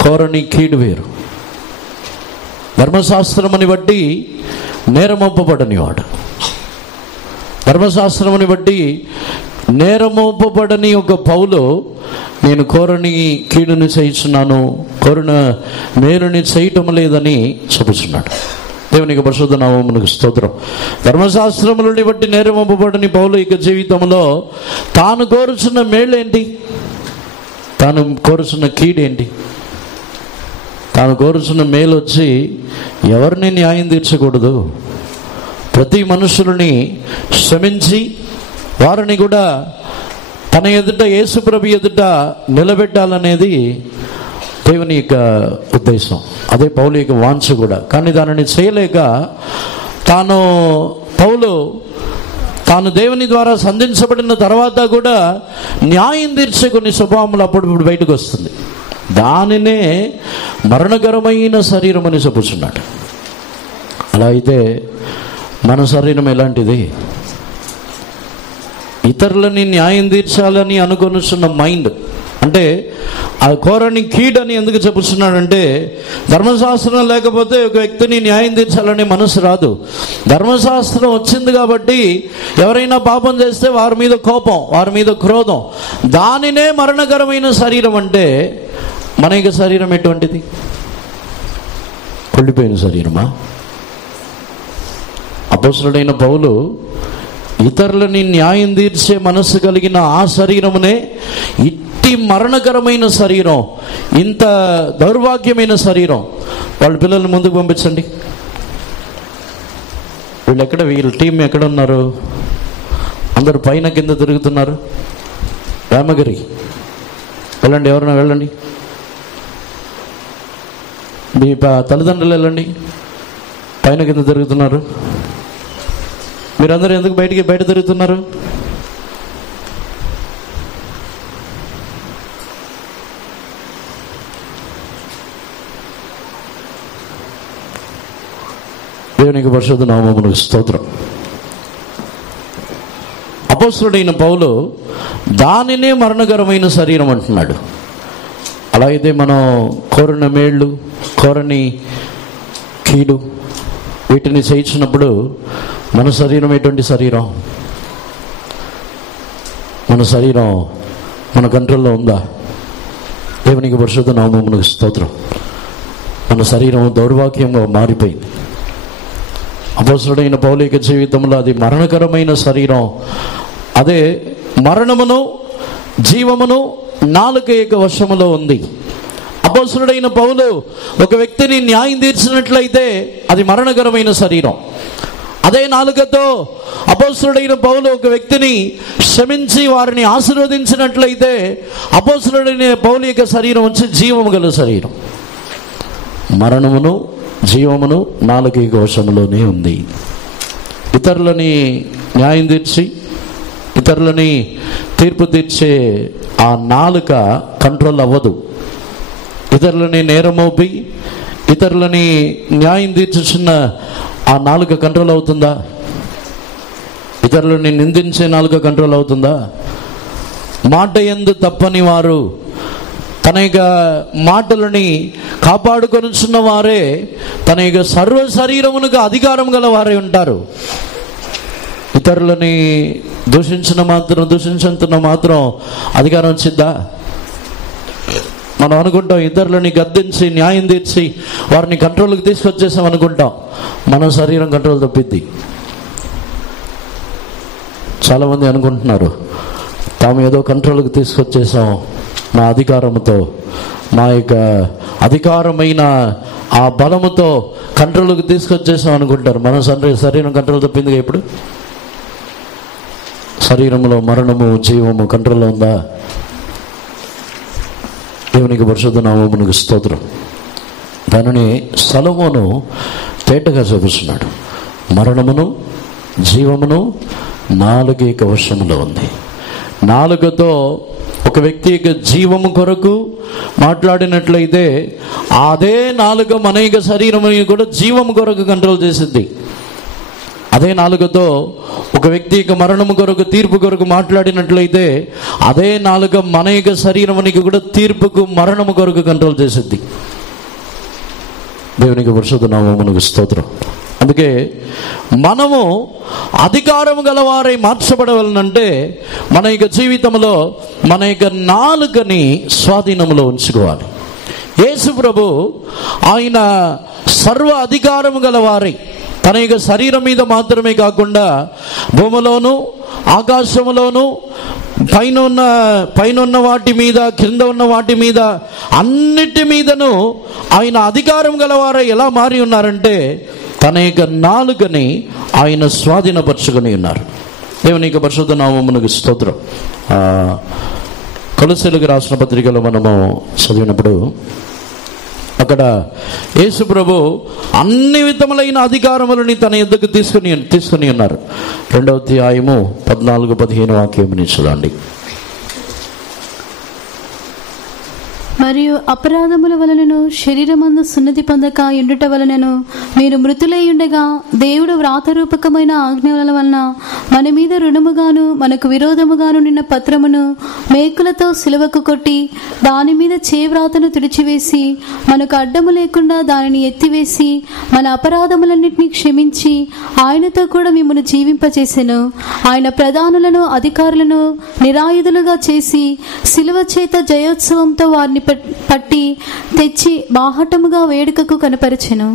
కోరని కీడు వేరు. ధర్మశాస్త్రముని బట్టి నేరమొప్పబడని వాడు, ధర్మశాస్త్రముని బట్టి నేరమోపబడని ఒక పౌలు, నేను కోరని కీడుని చేయుచున్నాను, కోరిన మేలుని చేయటం లేదని చెప్పుచున్నాడు. దేవునికి పరిశుద్ధ నామమునకు స్తోత్రం. ధర్మశాస్త్రములని బట్టి నేరమోపబడని పౌలు ఇక జీవితంలో తాను కోరుచున్న మేళ్ళేంటి? తాను కోరుచున్న కీడేంటి? తాను కోరుచున్న మేలు వచ్చి ఎవరిని న్యాయం తీర్చకూడదు, ప్రతి మనుషులని క్షమించి వారిని కూడా తన ఎదుట, యేసుప్రభు ఎదుట నిలబెట్టాలనేది దేవుని యొక్క ఉద్దేశం. అదే పౌలు యొక్క వాంఛ కూడా. కానీ దానిని చేయలేక తాను దేవుని ద్వారా సంధించబడిన తర్వాత కూడా న్యాయం తీర్చే కొన్ని స్వభావములు అప్పుడప్పుడు బయటకు వస్తుంది. దానినే మరణకరమైన శరీరం అని చెప్పుచున్నాడు. అలా అయితే మన శరీరం ఎలాంటిది? ఇతరులని న్యాయం తీర్చాలని అనుకొనిస్తున్న మైండ్, అంటే ఆ కోరని కీడని ఎందుకు చెప్పుతున్నాడంటే, ధర్మశాస్త్రం లేకపోతే ఒక వ్యక్తిని న్యాయం తీర్చాలనే మనసు రాదు. ధర్మశాస్త్రం వచ్చింది కాబట్టి ఎవరైనా పాపం చేస్తే వారి మీద కోపం, వారి మీద క్రోధం, దానినే మరణకరమైన శరీరం. అంటే మన యొక్క శరీరం ఎటువంటిది? కుళ్ళిపోయిన శరీరమా? అపోస్తలుడైన పౌలు ఇతరులని న్యాయం తీర్చే మనస్సు కలిగిన ఆ శరీరమునే ఇట్టి మరణకరమైన శరీరం, ఇంత దౌర్భాగ్యమైన శరీరం. వాళ్ళ పిల్లల్ని ముందుకు పంపించండి. వీళ్ళ టీం ఎక్కడ ఉన్నారు? అందరు పైన కింద తిరుగుతున్నారు. రామగిరి వెళ్ళండి, ఎవరైనా వెళ్ళండి. మీ తల్లిదండ్రులు వెళ్ళండి, పైన కింద తిరుగుతున్నారు. మీరందరూ ఎందుకు బయట తిరుగుతున్నారు? దేవునికి పరిశుద్ధ నామమునకు స్తోత్రం. అపోస్తలుడైన పౌలు దానినే మరణకరమైన శరీరం అంటున్నాడు. అలా అయితే మనం కోరిన మేళ్ళు, కోరని కీడు, వీటిని చేయించినప్పుడు మన శరీరం ఎటువంటి శరీరం? మన శరీరం మన కంట్రోల్లో ఉందా? దేవునికి పరిశుద్ధ నామమునకు స్తోత్రం. మన శరీరం దౌర్భాగ్యంగా మారిపోయింది. అపొస్తలుడైన పౌలు యొక్క జీవితంలో అది మరణకరమైన శరీరం. అదే మరణమును జీవమును నాలుక యొక్క వశములో ఉంది. అపొస్తలుడైన పౌలు ఒక వ్యక్తిని న్యాయం తీర్చినట్లయితే అది మరణకరమైన శరీరం. అదే నాలుకతో అపొస్తలుడైన పౌలు ఒక వ్యక్తిని క్షమించి వారిని ఆశీర్వదించినట్లయితే అపొస్తలుడైన పౌలు యొక్క శరీరం వచ్చి జీవము గల శరీరం. మరణమును జీవమును నాలుక యొక్క వశములోనే ఉంది. ఇతరులని న్యాయం తీర్చి ఇతరులని తీర్పు తీర్చే ఆ నాలుక కంట్రోల్ అవ్వదు. ఇతరులని నేరమోపి ఇతరులని న్యాయం తీర్చుచున్న ఆ నాలుక కంట్రోల్ అవుతుందా? ఇతరులని నిందించే నాలుక కంట్రోల్ అవుతుందా? మాట యందు తప్పని వారు తన యొక్క మాటలని కాపాడుకొనుచున్న వారే తన యొక్క సర్వ శరీరమునకు అధికారం గల వారే ఉంటారు. ఇతరులని దూషించుతున్న మాత్రం అధికారం వచ్చిద్దా? మనం అనుకుంటాం ఇతరులని గద్దించి న్యాయం తీర్చి వారిని కంట్రోల్కి తీసుకొచ్చేసాం అనుకుంటాం. మన శరీరం కంట్రోల్ తప్పిద్ది. చాలామంది అనుకుంటున్నారు తాము ఏదో కంట్రోల్కి తీసుకొచ్చేసాం, మా అధికారంతో, మా యొక్క అధికారమైన ఆ బలముతో కంట్రోల్కి తీసుకొచ్చేసాం అనుకుంటారు. మన శరీరం కంట్రోల్ తప్పిందిగా. ఇప్పుడు శరీరంలో మరణము జీవము కంట్రోల్లో ఉందా? దేవునికి పరిశుద్ధ నామమునకు స్తోత్రం. దానిని సొలొమోను తేటగా చూపిస్తున్నాడు. మరణమును జీవమును నాలుక యొక్క వశములో ఉంది. నాలుకతో ఒక వ్యక్తి యొక్క జీవము కొరకు మాట్లాడినట్లయితే అదే నాలుక మన యొక్క శరీరం కూడా జీవము కొరకు కంట్రోల్ చేసిద్ది. అదే నాలుకతో ఒక వ్యక్తి యొక్క మరణము కొరకు తీర్పు కొరకు మాట్లాడినట్లయితే అదే నాలుక మన యొక్క శరీరానికి కూడా తీర్పుకు మరణము కొరకు కంట్రోల్ చేసిద్ది. దేవునికి పరిశుద్ధ నామమునకు స్తోత్రం. అందుకే మనము అధికారం గలవారై మార్చబడవలనంటే మన యొక్క జీవితంలో మన యొక్క నాలుకని స్వాధీనంలో ఉంచుకోవాలి. యేసు ప్రభు ఆయన సర్వ అధికారము గలవారై తన యొక్క శరీరం మీద మాత్రమే కాకుండా భూమిలోను ఆకాశములోను పైన ఉన్న వాటి మీద కింద ఉన్న వాటి మీద అన్నిటి మీదను ఆయన అధికారం గలవారై ఎలా మారి ఉన్నారంటే తన యొక్క నాలుకని ఆయన స్వాధీనపరుచుకొని ఉన్నారు. దేవుని యొక్క పరిశుద్ధ నామమునకు స్తోత్రం. కొలొస్సీయులకు రాసిన పత్రికలో మనము చదివినప్పుడు అక్కడ యేసు ప్రభు అన్ని విధములైన అధికారములని తన యొద్దకు తీసుకుని ఉన్నారు. 2వ అధ్యాయము 14-15 వాక్యముని చూడండి. మరియు అపరాధముల వలనను శరీరమందు సున్నతి పొందక ఎండుట వలనను మీరు మృతులై ఉండగా దేవుడు వ్రాతరూపకమైన ఆజ్ఞల వలన మన మీద రుణముగాను మనకు విరోధముగాను నిన్న పత్రమును మేకులతో సిలువకు కొట్టి దాని మీద చేవ్రాతను తుడిచివేసి మనకు అడ్డము లేకుండా దానిని ఎత్తివేసి మన అపరాధములన్నింటినీ క్షమించి ఆయనతో కూడా మిమ్మల్ని జీవింపచేసెను. ఆయన ప్రధానులను అధికారులను నిరాయుధులుగా చేసి సిలువ చేత జయోత్సవంతో వారిని పట్టి తెచ్చి బాహటముగా వేడుకకు కనపరచెను.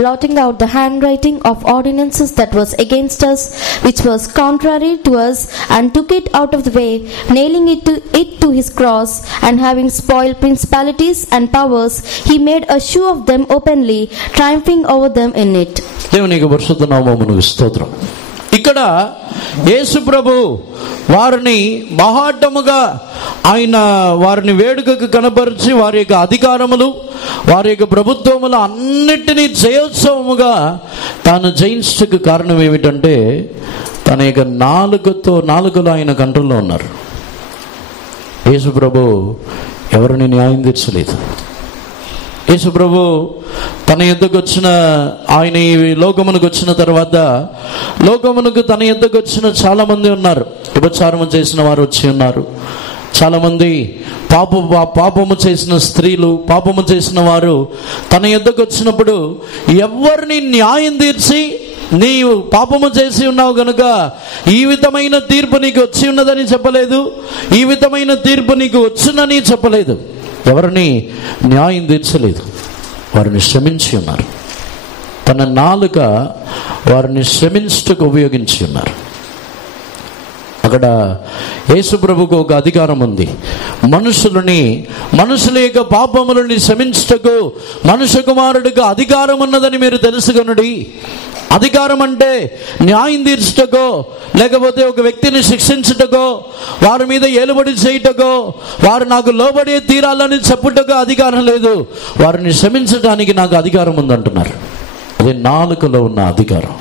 Blotting out the handwriting of ordinances that was against us, which was contrary to us, and took it out of the way, nailing it to his cross, and having spoiled principalities and powers, he made a show of them openly, triumphing over them in it. దేవునికి పరిశుద్ధ నామమునకు స్తోత్రం. ఇక్కడ యేసు ప్రభు వారిని మహాటముగా ఆయన వారిని వేడుకకు కనపరిచి వారి యొక్క అధికారములు వారి యొక్క ప్రభుత్వములు అన్నిటినీ జయోత్సవముగా తాను జయించకు కారణం ఏమిటంటే తన యొక్క నాలుకలో ఆయన కంట్రోల్లో ఉన్నారు. యేసు ప్రభు ఎవరిని న్యాయం తీర్చలేదు. యేసు ప్రభు తన యొద్దకు వచ్చిన ఆయన ఈ లోకమునకు వచ్చిన తర్వాత లోకమునకు తన యొద్దకు వచ్చిన చాలా మంది ఉన్నారు. వ్యభిచారము చేసిన వారు వచ్చి ఉన్నారు. చాలామంది పాపము చేసిన స్త్రీలు, పాపము చేసిన వారు తన యొద్దకు వచ్చినప్పుడు ఎవరిని న్యాయం తీర్చి నీవు పాపము చేసి ఉన్నావు కనుక ఈ విధమైన తీర్పు నీకు వచ్చి ఉన్నదని చెప్పలేదు, ఈ విధమైన తీర్పు నీకు వచ్చునని చెప్పలేదు. ఎవరిని న్యాయం తీర్చలేదు, వారిని క్షమించి ఉన్నారు. తన నాలుక వారిని క్షమించుటకు ఉపయోగించి ఉన్నారు. అక్కడ యేసు ప్రభువుకు ఒక అధికారం ఉంది. మనుషుల యొక్క పాపములని క్షమించుటకు మనుష్య కుమారుడికి అధికారం ఉన్నదని మీరు తెలుసుకొనుడి. అధికారం అంటే న్యాయం తీర్చుటకో, లేకపోతే ఒక వ్యక్తిని శిక్షించుటకో, వారి మీద ఏలుబడి చేయుటకో, వారు నాకు లోబడి తీరాలని చెప్పుటకో అధికారం లేదు. వారిని క్షమించడానికి నాకు అధికారం ఉందంటున్నారు. అదే నాలుకలో ఉన్న అధికారం.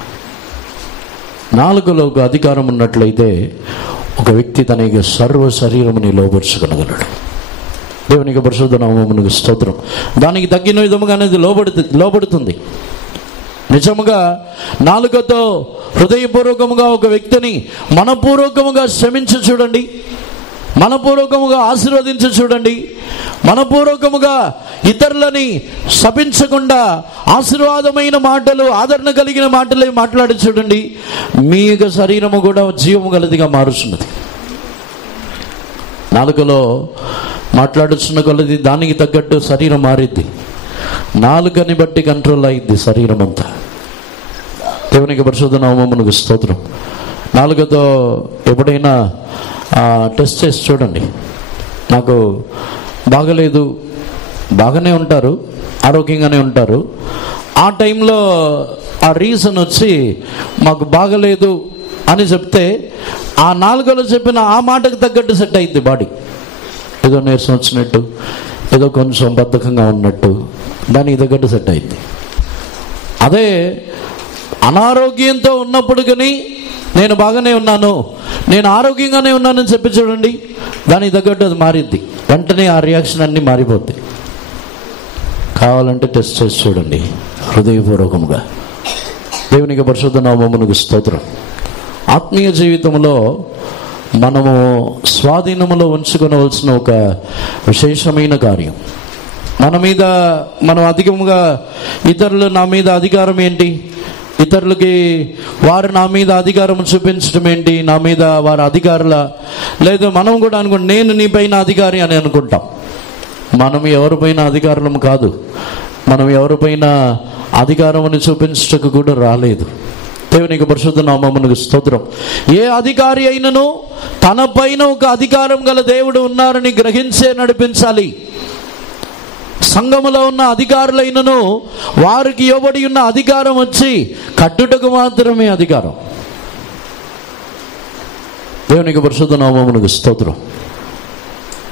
నాలుకలో ఒక అధికారం ఉన్నట్లయితే ఒక వ్యక్తి తన యొక్క సర్వ శరీరముని లోబర్చుకొనగలడు. దేవునికి పరిశుద్ధ నామమునకు స్తోత్రం. దానికి తగ్గిన విధముగా అనేది లోబడుతుంది. నిజముగా నాలుకతో హృదయపూర్వకముగా ఒక వ్యక్తిని మనపూర్వకముగా క్షమించి చూడండి, మనపూర్వకముగా ఆశీర్వదించి చూడండి, మనపూర్వకముగా ఇతరులని శపించకుండా ఆశీర్వాదమైన మాటలు, ఆదరణ కలిగిన మాటలే మాట్లాడి చూడండి. మీ యొక్క శరీరము కూడా జీవము గలదిగా మారుస్తున్నది. నాలుకలో మాట్లాడుతున్న కొలది దానికి తగ్గట్టు శరీరం మారిద్ది. నాలుకని బట్టి కంట్రోల్ అయింది శరీరం అంతా. దేవునికి పరిశుద్ధ నామమునకు స్తోత్రం. నాలుకతో ఎప్పుడైనా టెస్ట్ చేసి చూడండి. నాకు బాగలేదు, బాగానే ఉంటారు, ఆరోగ్యంగానే ఉంటారు. ఆ టైంలో ఆ రీజన్ వచ్చి మాకు బాగలేదు అని చెప్తే ఆ నాలుగులో చెప్పిన ఆ మాటకు తగ్గట్టు సెట్ అయింది బాడీ. ఏదో నీరసం వచ్చినట్టు, ఏదో కొంచెం బద్ధకంగా ఉన్నట్టు దానికి తగ్గట్టు సెట్ అయింది. అదే అనారోగ్యంతో ఉన్నప్పుడు కానీ నేను బాగానే ఉన్నాను, నేను ఆరోగ్యంగానే ఉన్నానని చెప్పి చూడండి, దానికి తగ్గట్టు అది మారిద్ది. వెంటనే ఆ రియాక్షన్ అన్నీ మారిపోద్ది. కావాలంటే టెస్ట్ చేసి చూడండి హృదయపూర్వకముగా. దేవునికి పరిశుద్ధ నామమునకు స్తోత్రం. ఆత్మీయ జీవితంలో మనము స్వాధీనములో ఉంచుకొనవలసిన ఒక విశేషమైన కార్యం. మన మీద మనం అధికముగా ఇతరులు నా మీద అధికారం ఏంటి, ఇతరులకి వారు నా మీద అధికారం చూపించడం ఏంటి, నా మీద వారి అధికారుల, లేదా మనం కూడా అనుకుంటాం నేను నీ పైన అధికారి అని అనుకుంటాం. మనం ఎవరిపైన అధికారులం కాదు. మనం ఎవరిపైన అధికారం అని చూపించటకు కూడా రాలేదు. దేవునికి పరిశుద్ధ నామమునకు స్తోత్రం. ఏ అధికారి అయినను తన పైన ఒక అధికారం గల దేవుడు ఉన్నారని గ్రహించే నడిపించాలి. సంఘములో ఉన్న అధికారులైనను వారికి ఇవ్వబడి ఉన్న అధికారం వచ్చి కట్టుటకు మాత్రమే అధికారం. దేవునికి పరిశుద్ధ నామమునకు స్తోత్రం.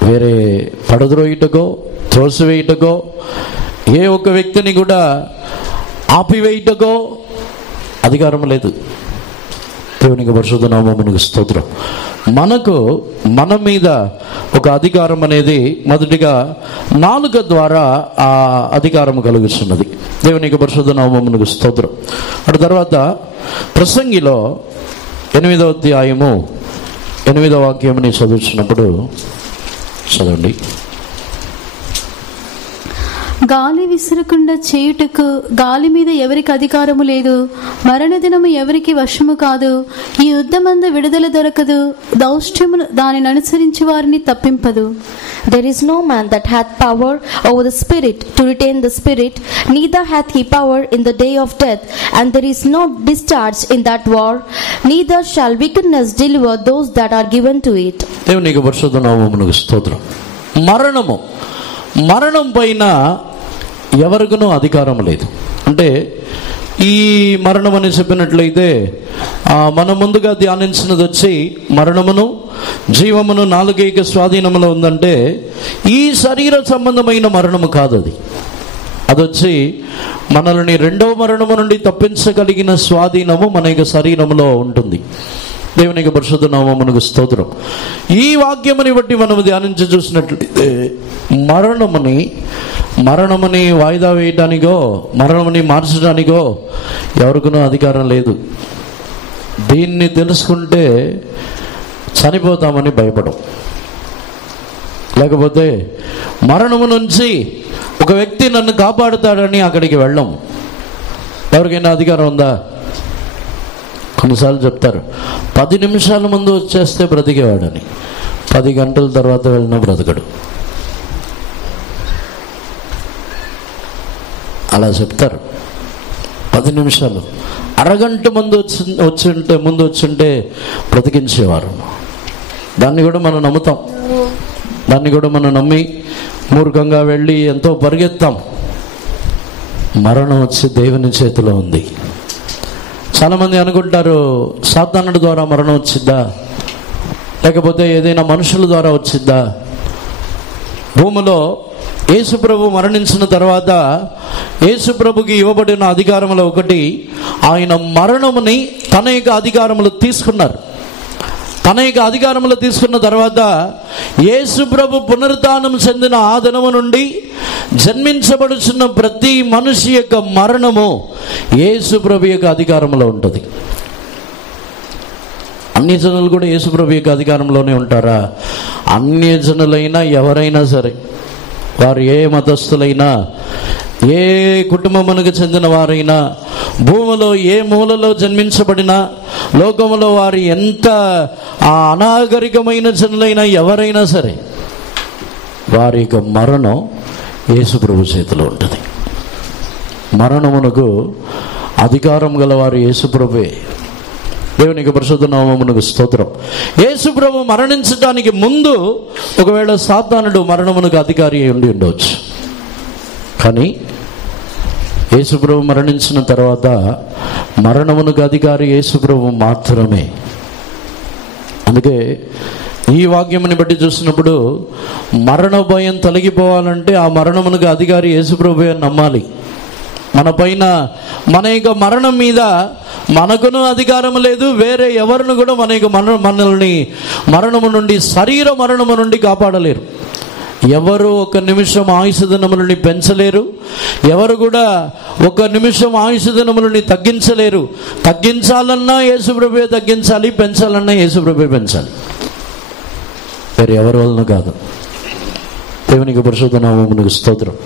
వేరే పడద్రోయుటకో, త్రోసివేయుటకో, ఏ ఒక్క వ్యక్తిని కూడా ఆపివేయుటకో అధికారం లేదు. దేవునికి పరిశుద్ధ నామమునకు స్తోత్రం. మనకు మన మీద ఒక అధికారం అనేది మొదటిగా నాలుక ద్వారా ఆ అధికారం కలుగుతున్నది. దేవునికి పరిశుద్ధ నామమునకు స్తోత్రం. అటు తర్వాత ప్రసంగిలో 8వ అధ్యాయము 8వ వాక్యముని చదువుతున్నప్పుడు చదవండి. గాలి విసురకుండా చేయుటకు గాలి మీద ఎవరికి అధికారము లేదు. మరణ దినము ఎవరికి వశము కాదు. ఈ యుద్ధమందు విడుదల దొరకదు. దౌష్ట్యము దానిని అనుసరించి వారిని తప్పింపదు. There is no man that hath power over the spirit to retain the spirit, neither hath he power in the day of death, and there is no discharge in that war, neither shall wickedness deliver those that are given to it. దేవునికి పరిశుద్ధ నామమునకు స్తోత్రం. మరణం పైన ఎవరికనూ అధికారం లేదు. అంటే ఈ మరణం అని చెప్పినట్లయితే మనం ముందుగా ధ్యానించినది వచ్చి మరణమును జీవమును నాలుగైక స్వాధీనములో ఉందంటే ఈ శరీర సంబంధమైన మరణము కాదు. అదొచ్చి మనల్ని రెండవ మరణము నుండి తప్పించగలిగిన స్వాధీనము మన యొక్క శరీరములో ఉంటుంది. దేవునికి పరిశుద్ధ నామమునకు స్తోత్రం. ఈ వాక్యముని బట్టి మనం ధ్యానించి చూసినట్లయితే మరణముని వాయిదా వేయడానికో మరణముని మార్చడానికో ఎవరికనూ అధికారం లేదు. దీన్ని తెలుసుకుంటే చనిపోతామని భయపడం, లేకపోతే మరణము నుంచి ఒక వ్యక్తి నన్ను కాపాడుతాడని అక్కడికి వెళ్ళం. ఎవరికైనా అధికారం ఉందా? కొన్నిసార్లు చెప్తారు 10 నిమిషాల ముందు వచ్చేస్తే బ్రతికేవాడని, 10 గంటల తర్వాత వెళ్ళినా బ్రతకడు. అలా చెప్తారు. 10 నిమిషాలు, అరగంట ముందు వచ్చుంటే బ్రతికించేవారు. దాన్ని కూడా మనం నమ్ముతాం, దాన్ని కూడా మనం నమ్మి మూర్ఖంగా వెళ్ళి ఎంతో పరిగెత్తాం. మరణం వచ్చి దేవుని చేతిలో ఉంది. చాలామంది అనుకుంటారు సాతానుడి ద్వారా మరణం వచ్చిద్దా, లేకపోతే ఏదైనా మనుషుల ద్వారా వచ్చిద్దా. భూమిలో యేసుప్రభు మరణించిన తర్వాత యేసుప్రభుకి ఇవ్వబడిన అధికారంలో ఒకటి, ఆయన మరణముని తన యొక్క అధికారములు తీసుకున్నారు. తన యొక్క అధికారములు తీసుకున్న తర్వాత యేసుప్రభు పునరుద్ధానం చెందిన ఆ దినము నుండి జన్మించబడుచున్న ప్రతి మనిషి యొక్క మరణము యేసుప్రభు యొక్క అధికారంలో ఉంటుంది. అన్ని జనులు కూడా యేసుప్రభు యొక్క అధికారంలోనే ఉంటారా? అన్య జనులైనా ఎవరైనా సరే, వారు ఏ మతస్థులైనా, ఏ కుటుంబమునకు చెందిన వారైనా, భూమిలో ఏ మూలలో జన్మించబడినా, లోకములో వారు ఎంత అనాగరికమైన జనులైనా ఎవరైనా సరే, వారి యొక్క మరణం యేసుప్రభు చేతిలో ఉంటుంది. మరణమునకు అధికారం గలవారు యేసుప్రభువే. దేవునికి పరిశుద్ధ నామమునకు స్తోత్రం. యేసుప్రభు మరణించడానికి ముందు ఒకవేళ సాతానుడు మరణమునకు అధికారి ఉండి ఉండవచ్చు, కానీ యేసుప్రభు మరణించిన తర్వాత మరణమునకు అధికారి యేసుప్రభు మాత్రమే. అందుకే ఈ వాక్యముని బట్టి చూసినప్పుడు మరణ భయం తొలగిపోవాలంటే ఆ మరణమునకు అధికారి యేసుప్రభు అని నమ్మాలి. మన పైన, మన యొక్క మరణం మీద మనకును అధికారం లేదు, వేరే ఎవరిని కూడా మన యొక్క మనల్ని మరణము నుండి, శరీర మరణము నుండి కాపాడలేరు. ఎవరు ఒక నిమిషం ఆయుష్ దినములని పెంచలేరు, ఎవరు కూడా ఒక నిమిషం ఆయుష్ దినములని తగ్గించలేరు. తగ్గించాలన్నా యేసుప్రభువే తగ్గించాలి, పెంచాలన్నా యేసుప్రభువే పెంచాలి, వేరే ఎవరి వలన కాదు. దేవునికి పరిశుద్ధ నామమునకు స్తోత్రం.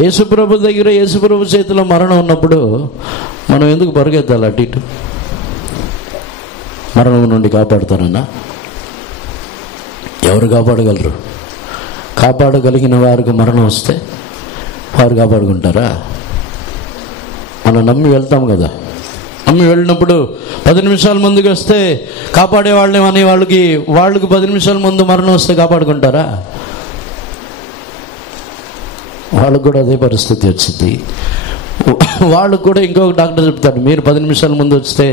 యేసుప్రభు దగ్గర, యేసుప్రభు చేతిలో మరణం ఉన్నప్పుడు మనం ఎందుకు పరిగెత్తాలి అటు ఇటు? మరణం నుండి కాపాడుతారన్నా? ఎవరు కాపాడగలరు? కాపాడగలిగిన వారికి మరణం వస్తే వారు కాపాడుకుంటారా? మనం నమ్మి వెళ్తాం కదా. నమ్మి వెళ్ళినప్పుడు 10 నిమిషాల ముందుకు వస్తే కాపాడేవాళ్ళే అనే వాళ్ళకి 10 నిమిషాల ముందు మరణం వస్తే కాపాడుకుంటారా? వాళ్ళకు కూడా అదే పరిస్థితి వచ్చింది. వాళ్ళకు కూడా ఇంకొక డాక్టర్ చెప్తాడు, మీరు 10 నిమిషాల ముందు వస్తే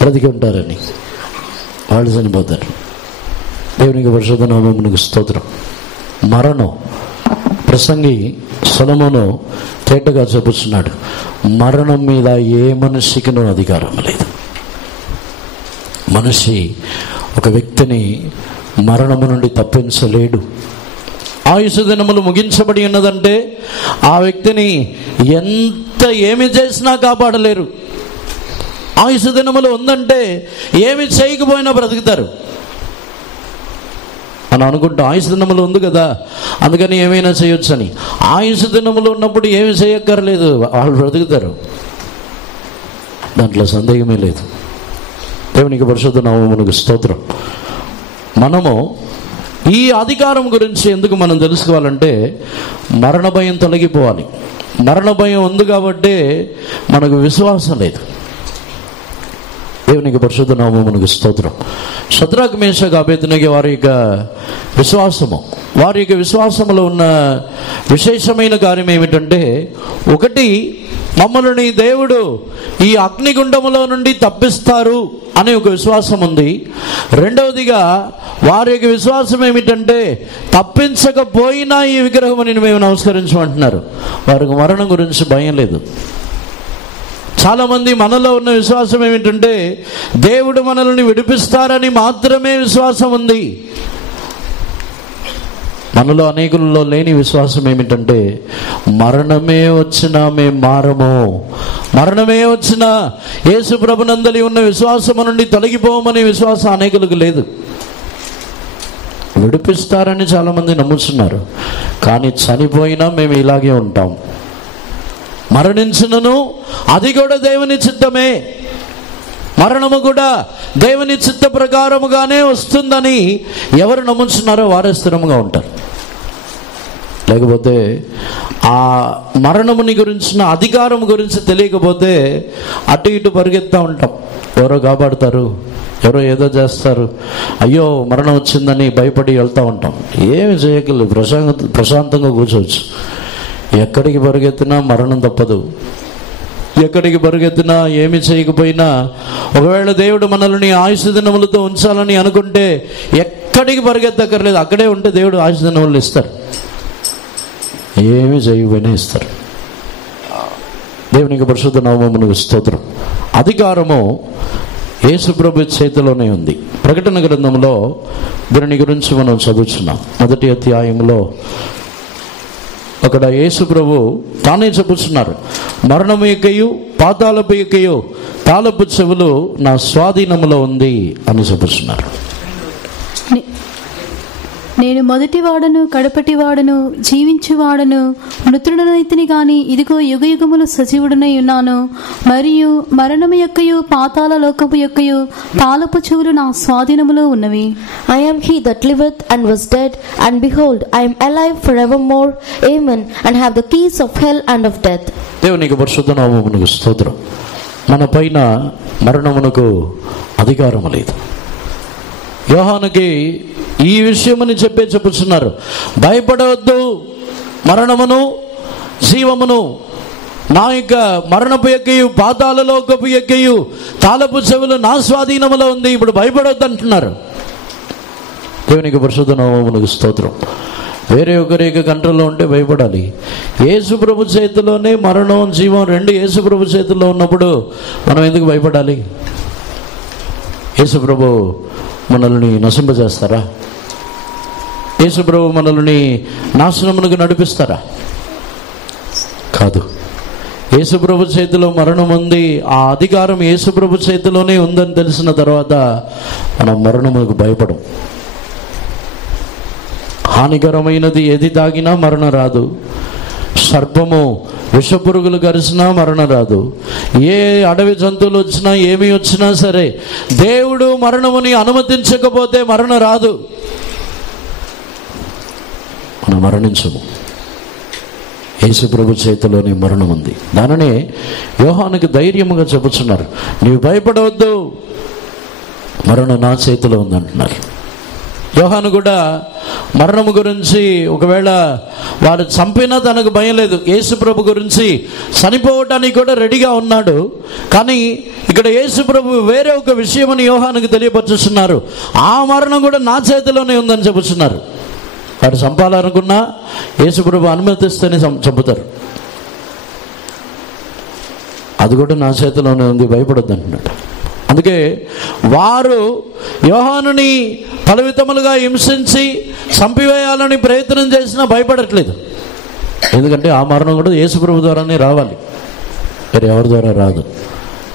బ్రతికి ఉంటారని. వాళ్ళు చనిపోతారు. దేవునికి పరిశుద్ధ నామమునకు స్తోత్రం. మరణం, ప్రసంగి సొలొమోను తేటగా చెబుతున్నాడు, మరణం మీద ఏ మనిషికినూ అధికారం లేదు. మనిషి ఒక వ్యక్తిని మరణము నుండి తప్పించలేడు. ఆయుష్ దినములు ముగించబడి ఉన్నదంటే ఆ వ్యక్తిని ఏమి చేసినా కాపాడలేరు. ఆయుష్ దినములు ఉందంటే ఏమి చేయకపోయినా బ్రతుకుతారు. మనం అనుకుంటాం ఆయుష్ దినములు ఉంది కదా అందుకని ఏమైనా చేయొచ్చు అని. ఆయుష్ దినములు ఉన్నప్పుడు ఏమి చేయక్కర్లేదు, వాళ్ళు బ్రతుకుతారు, దాంట్లో సందేహమే లేదు. దేవునికి పరిశుద్ధ నామమునకు స్తోత్రం. మనము ఈ అధికారం గురించి ఎందుకు మనం తెలుసుకోవాలంటే మరణ భయం తొలగిపోవాలి. మరణ భయం ఉంది కాబట్టి మనకు విశ్వాసం లేదు. దేవునికి పరిశుద్ధ నామమునకు స్తోత్రం. షద్రక్ మేషక్ అబేద్నెగో వారి యొక్క విశ్వాసములో ఉన్న విశేషమైన కార్యం ఏమిటంటే, ఒకటి, మమ్మల్ని దేవుడు ఈ అగ్నిగుండములో నుండి తప్పిస్తారు అనే ఒక విశ్వాసం ఉంది. రెండవదిగా వారి యొక్క విశ్వాసం ఏమిటంటే, తప్పించకపోయినా ఈ విగ్రహం అని మేము నమస్కరించమంటున్నారు. వారికి మరణం గురించి భయం లేదు. చాలామంది మనలో ఉన్న విశ్వాసం ఏమిటంటే, దేవుడు మనల్ని విడిపిస్తారని మాత్రమే విశ్వాసం ఉంది. మనలో అనేకులలో లేని విశ్వాసం ఏమిటంటే, మరణమే వచ్చినా మేము మారము, మరణమే వచ్చినా యేసు ప్రభునందలి ఉన్న విశ్వాసము నుండి తొలగిపోమనే విశ్వాసం అనేకులకు లేదు. విడిపిస్తారని చాలామంది నమ్ముతున్నారు, కానీ చనిపోయినా మేము ఇలాగే ఉంటాం. మరణించినను అది కూడా దేవుని చిత్తమే, మరణము కూడా దేవుని చిత్త ప్రకారముగానే వస్తుందని ఎవరు నమ్ముతున్నారో వారే స్థిరంగా ఉంటారు. లేకపోతే ఆ మరణముని గురించిన అధికారం గురించి తెలియకపోతే అటు ఇటు పరిగెత్తా ఉంటాం. ఎవరో కాపాడుతారు, ఎవరో ఏదో చేస్తారు, అయ్యో మరణం వచ్చిందని భయపడి వెళ్తూ ఉంటాం. ఏమి చేయగలరు, ప్రశాంతంగా కూర్చోవచ్చు. ఎక్కడికి పరిగెత్తినా మరణం తప్పదు. ఎక్కడికి పరిగెత్తినా, ఏమి చేయకపోయినా, ఒకవేళ దేవుడు మనల్ని ఆయుష్ దినములతో ఉంచాలని అనుకుంటే ఎక్కడికి పరిగెత్తక్కర్లేదు, అక్కడే ఉంటే దేవుడు ఆయుష్ దినములు ఇస్తారు. ఏమి చేయకపోయినా ఇస్తారు. దేవునికి పరిశుద్ధ నామమునకు స్తోత్రం. అధికారము యేసుప్రభు చేతిలోనే ఉంది. ప్రకటన గ్రంథంలో దీని గురించి మనం చదువుతున్నాం. 1వ అధ్యాయంలో అక్కడ యేసుప్రభు తానే చెప్పుచున్నారు, మరణము యొక్కయు పాతాళపు యొక్కయు తాళపు చెవులు నా స్వాధీనములో ఉంది అని చెప్పుచున్నారు. నేను మొదటివాడను కడపటివాడను జీవించువాడను మృతుడనైతిని గాని ఇదిగో యుగయుగములు సజీవుడనై ఉన్నాను. మరియు మరణము యొక్కయు పాతాళ లోకము యొక్కయు తాళపు చెవులు నా స్వాధీనములో ఉన్నవి. I am he that liveth and was dead, and behold, I am alive forevermore. Amen. And have the keys of hell and of death. దేవునికి పరిశుద్ధ నామమునకు స్తోత్రం. మన పైన మరణమునకు అధికారం లేదు. యోహానుకి ఈ విషయమని చెప్పుచున్నారు, భయపడవద్దు, మరణమును జీవమును నా యొక్క మరణపు యొక్కయు పాతాళ లోకపు యొక్కయు తాళపు చెవులు నా స్వాధీనములో ఉంది. ఇప్పుడు భయపడవద్దు అంటున్నారు. దేవునికి పరిశుద్ధ నామమునకు స్తోత్రం. వేరే ఒకరి యొక్క కంట్రోల్లో ఉంటే భయపడాలి. యేసు ప్రభు చేతిలోనే మరణం జీవం రెండు యేసు ప్రభు చేతుల్లో ఉన్నప్పుడు మనం ఎందుకు భయపడాలి? యేసు ప్రభు మనల్ని నశింపజేస్తారా? యేసు ప్రభు మనల్ని నాశనమునకు నడిపిస్తారా? కాదు. యేసు ప్రభు చేతిలో మరణం ఉంది. ఆ అధికారం యేసు ప్రభు చేతిలోనే ఉందని తెలిసిన తర్వాత మనం మరణమునకు భయపడం. హానికరమైనది ఏది తాగినా మరణం రాదు. సర్పము విషపురుగులు కరిచినా మరణం రాదు. ఏ అడవి జంతువులు వచ్చినా ఏమి వచ్చినా సరే దేవుడు మరణముని అనుమతించకపోతే మరణం రాదు. మనం మరణించము. యేసు ప్రభు చేతిలోనే మరణం ఉంది. దానినే యోహానుకి ధైర్యముగా చెబుతున్నారు, నీవు భయపడవద్దు, మరణం నా చేతిలో ఉందంటున్నారు. యోహాను కూడా మరణము గురించి ఒకవేళ వారు చంపినా తనకు భయం లేదు. యేసు ప్రభు గురించి చనిపోవటానికి కూడా రెడీగా ఉన్నాడు. కానీ ఇక్కడ యేసు ప్రభు వేరే ఒక విషయమని యోహానుకు తెలియపరుస్తున్నారు, ఆ మరణం కూడా నా చేతిలోనే ఉందని చెబుతున్నారు. వారు చంపాలనుకున్నా యేసు ప్రభు అనుమతిస్తేనే చంపుతారు. అది కూడా నా చేతిలోనే ఉంది, భయపడొద్దు అంటున్నాడు. అందుకే వారు యోహానుని పలవితములుగా హింసించి చంపివేయాలని ప్రయత్నం చేసినా భయపడట్లేదు. ఎందుకంటే ఆ మరణం కూడా యేసు ప్రభు ద్వారానే రావాలి, మరి ఎవరి ద్వారా రాదు.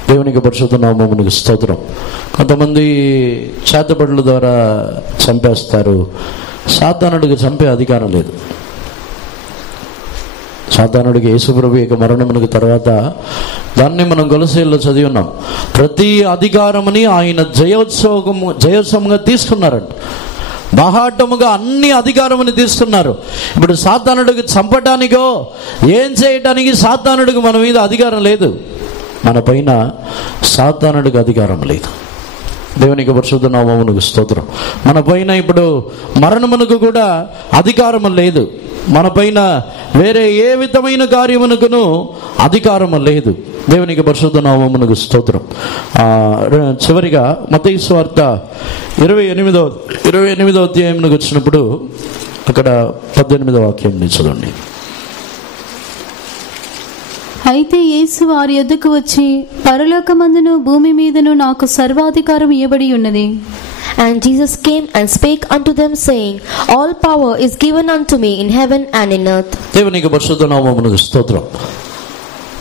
దేవునికి పరిశుద్ధ నామమునకు స్తోత్రం. కొంతమంది చేతబడుల ద్వారా చంపేస్తారు. సాతానుడికి చంపే అధికారం లేదు. సాతానుడికి యేసు ప్రభు యొక్క మరణమునకు తర్వాత దాన్ని మనం కొలస్సీల్లో చదివి ఉన్నాం. ప్రతి అధికారముని ఆయన జయోత్సవంగా తీసుకున్నారంట. బాహాటముగా అన్ని అధికారముని తీసుకున్నారు. ఇప్పుడు సాతానుడికి చంపటానికో ఏం చేయటానికి సాతానుడికి మన మీద అధికారం లేదు. మన పైన సాతానుడికి అధికారం లేదు. దేవునికి పరిశుద్ధ నామమునకు స్తోత్రం. మన పైన ఇప్పుడు మరణమునకు కూడా అధికారము లేదు. మన పైన వేరే ఏ విధమైన కార్యమునకును అధికారము లేదు. దేవునికి పరిశుద్ధ నామమునకు స్తోత్రం. చివరిగా మత్తయి సువార్త 28వ అధ్యాయమునకు వచ్చినప్పుడు అక్కడ 18వ వాక్యం చదవండి. అయితే యేసు వారి యొద్దకు వచ్చి, పరలోకమందును భూమి మీదను నాకు సర్వాధికారం ఇవ్వబడి ఉన్నది. And Jesus came and spake unto them, saying, all power is given unto me in heaven and in earth. దేవునికి పరిశుద్ధ నామమునకు స్తోత్రం.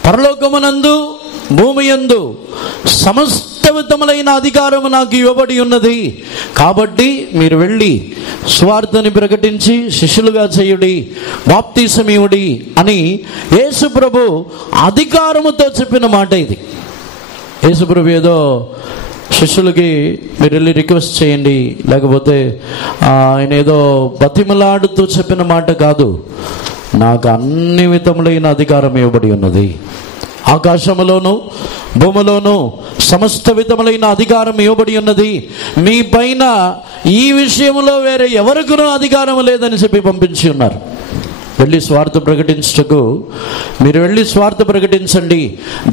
పరలోకమునందు భూమి యందు సమస్త విధములైన అధికారము నాకు ఇవ్వబడి ఉన్నది. కాబట్టి మీరు వెళ్ళి సువార్తని ప్రకటించి శిష్యులుగా చేయుడి, బాప్తిసం ఇవ్వుడి అని యేసు ప్రభు అధికారముతో చెప్పిన మాట ఇది. యేసు ప్రభు ఏదో శిష్యులకి మీరు వెళ్ళి రిక్వెస్ట్ చేయండి, లేకపోతే ఆయన ఏదో బతిమలాడుతూ చెప్పిన మాట కాదు, నాకు అన్ని విధములైన అధికారం ఇవ్వబడి ఉన్నది, ఆకాశములోను భూమిలోను సమస్త విధములైన అధికారం ఇవ్వబడి ఉన్నది, మీ పైన ఈ విషయంలో వేరే ఎవరికూనూ అధికారం లేదని చెప్పి పంపించి ఉన్నారు. వెళ్ళి స్వార్థ ప్రకటించటకు మీరు వెళ్ళి స్వార్థ ప్రకటించండి,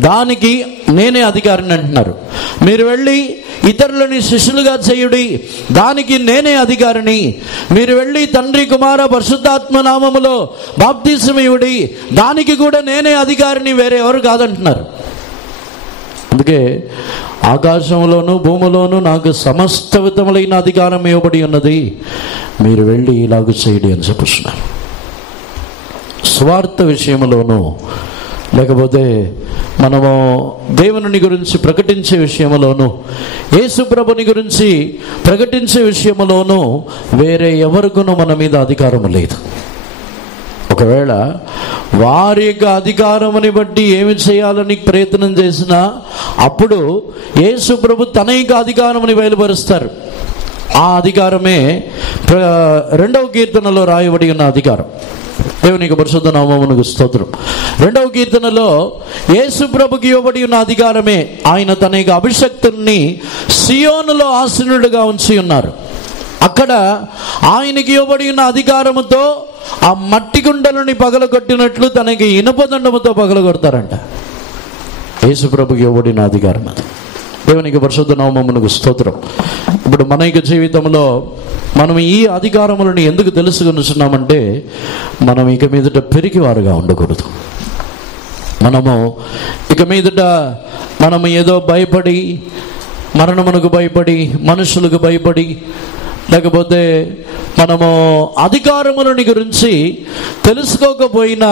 దానికి నేనే అధికారిని అంటున్నారు. మీరు వెళ్ళి ఇతరులని శిష్యులుగా చేయుడి, దానికి నేనే అధికారిని. మీరు వెళ్ళి తండ్రి కుమార పరిశుద్ధాత్మ నామములో బాప్తిసం ఇవ్వడి, దానికి కూడా నేనే అధికారిని, వేరే ఎవరు కాదంటున్నారు. అందుకే ఆకాశంలోను భూమిలోను నాకు సమస్త విధములైన అధికారం ఇవ్వబడి ఉన్నది, మీరు వెళ్ళి ఇలాగ చేయడి అని చెప్పుతున్నారు. స్వార్థ విషయంలోనూ, లేకపోతే మనము దేవుని గురించి ప్రకటించే విషయంలోనూ, యేసు ప్రభుని గురించి ప్రకటించే విషయంలోనూ వేరే ఎవరికునూ మన మీద అధికారం లేదు. ఒకవేళ వారి యొక్క అధికారముని బట్టి ఏమి చేయాలని ప్రయత్నం చేసినా అప్పుడు యేసు ప్రభు తన యొక్క అధికారముని బయలుపరుస్తారు. ఆ అధికారమే 2వ కీర్తనలో రాయబడి ఉన్న అధికారం. దేవునికి పరిశుద్ధ నామమునకు స్తోత్రం. 2వ కీర్తనలో యేసు ప్రభుకి ఇవ్వబడి ఉన్న అధికారమే, ఆయన తన యొక్క అభిషక్తుని సియోనులో ఆసీనుడిగా ఉంచి ఉన్నారు. అక్కడ ఆయనకి ఇవ్వబడి ఉన్న అధికారముతో ఆ మట్టి గుండెలని పగలగొట్టినట్లు తనకి ఇనుపదండముతో పగలగొడతారంట. యేసు ప్రభుకి ఇవ్వబడిన అధికారం అది. దేవునికి పరిశుద్ధ నామమునకు స్తోత్రం. ఇప్పుడు మన యొక్క జీవితంలో మనం ఈ అధికారములను ఎందుకు తెలుసుకున్నామంటే, మనం ఇక మీదట పెరిగివారుగా ఉండకూడదు. మనము ఇక మీదట మనము ఏదో భయపడి, మరణమునకు భయపడి, మనుషులకు భయపడి, లేకపోతే మనము అధికారములని గురించి తెలుసుకోకపోయినా